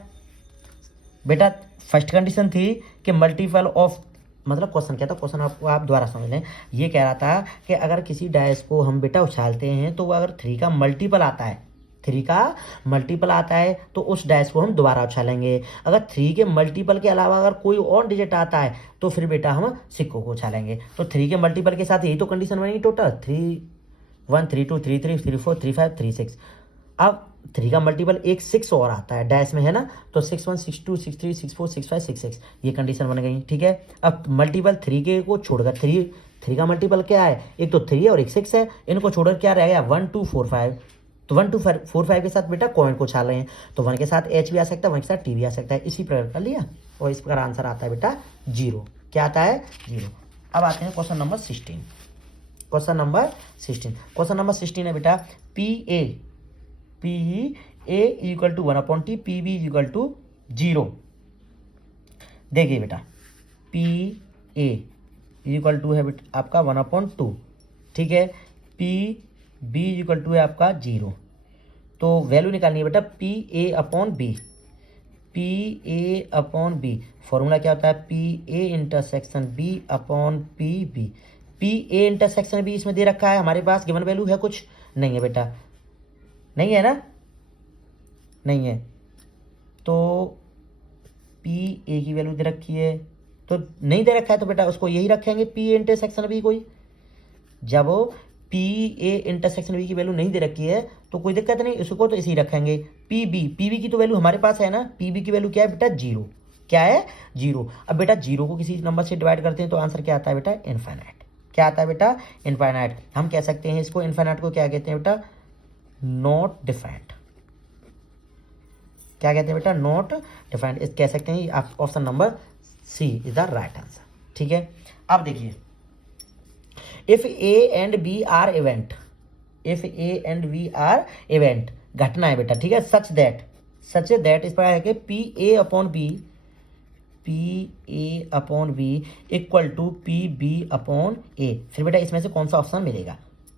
बेटा? फर्स्ट कंडीशन थी कि मल्टीपल ऑफ, मतलब क्वेश्चन क्या था, क्वेश्चन आपको आप दोबारा समझ लें। ये कह रहा था कि अगर किसी डाइस को हम बेटा उछालते हैं तो वो अगर 3 का मल्टीपल आता है, 3 का मल्टीपल आता है तो उस डाइस को हम दोबारा उछालेंगे। अगर 3 के मल्टीपल के अलावा अगर कोई और डिजिट आता है तो फिर बेटा हम सिक्कों को उछालेंगे। तो 3 के मल्टीपल के साथ यही तो कंडीशन बनेगी टोटल, 3 1 3 2 3 3 3 4 3 5 3 6। अब 3 का मल्टीपल एक 6 और आता है डैश में, है ना, तो 6 1 6 2 6 3 6 4 6 5 6 6, ये कंडीशन बन गई। ठीक है, अब मल्टीपल 3 के को छोड़कर 3 का मल्टीपल क्या है, एक तो 3 और एक 6 है, इनको छोड़कर क्या रह गया, 1 2 4 5। तो 1 2 4 5 के साथ बेटा कॉइन को छाल रहे हैं, तो 1 के साथ एच भी आ सकता है, 1 के साथ टी भी आ सकता है, इसी प्रकार कर लिया, और इस प्रकार आंसर आता है बेटा 0। क्या आता है, 0। अब आते हैं क्वेश्चन नंबर 16। क्वेश्चन नंबर 16 है बेटा, P A equal to 1/T, P B equal to 0। देखिए बेटा पी ए इक्वल टू है बेटा आपका 1/2, ठीक है, पी बी इक्वल टू है आपका 0। तो वैल्यू निकालनी है बेटा P A upon B. P A upon B, formula क्या होता है, P A intersection B upon P B. P A intersection B इसमें दे रखा है हमारे पास, गिवन वैल्यू है कुछ, नहीं है बेटा, नहीं है ना, नहीं है, तो पी ए की वैल्यू दे रखी है, तो नहीं दे रखा है तो बेटा उसको यही रखेंगे पी ए इंटरसेक्शन बी कोई। जब पी ए इंटरसेक्शन बी की वैल्यू नहीं दे रखी है तो कोई दिक्कत नहीं, इसको तो इसी रखेंगे। पी बी की तो वैल्यू हमारे पास है ना, पी बी की वैल्यू क्या है बेटा, जीरो, क्या है, जीरो। अब बेटा जीरो को किसी नंबर से डिवाइड करते हैं तो आंसर क्या आता है बेटा, इनफाइनाइट। क्या आता है बेटा, इनफाइनाइट। हम कह सकते हैं इसको, इनफाइनाइट को क्या कहते हैं बेटा, नॉट डिफाइंड। क्या कहते हैं बेटा, नॉट डिफाइंड, इस कह सकते हैं। आप option number C is the right answer. ठीक है, अब देखिए, if A and B are event, if A and B are event, घटना है बेटा, ठीक है, सच दैट इस पर है कि P A upon B equal to P B upon A. फिर बेटा इसमें से कौन सा ऑप्शन मिलेगा,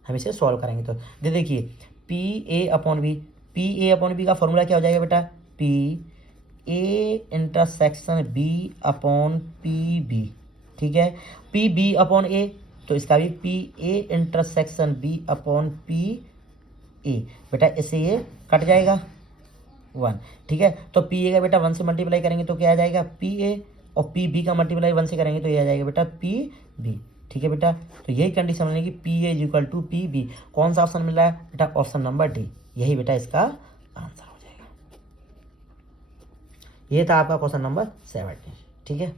हम इसे सॉल्व करेंगे। तो देखिए, पी ए अपॉन बी का फॉर्मूला क्या हो जाएगा बेटा, P A intersection B upon P B. ठीक है, पी बी अपॉन ए, तो इसका भी P A intersection B upon P A. बेटा इससे ये कट जाएगा 1। ठीक है, तो पी ए का बेटा 1 से मल्टीप्लाई करेंगे तो क्या आ जाएगा, पी ए, और पी बी का मल्टीप्लाई 1 से करेंगे तो ये आ जाएगा बेटा पी बी। ठीक है बेटा, तो यही कंडीशन मिलेगी, P A is equal to P B. कौन सा ऑप्शन मिल रहा है बेटा, ऑप्शन नंबर डी, यही बेटा इसका आंसर हो जाएगा। ये था आपका क्वेश्चन नंबर 17। ठीक है।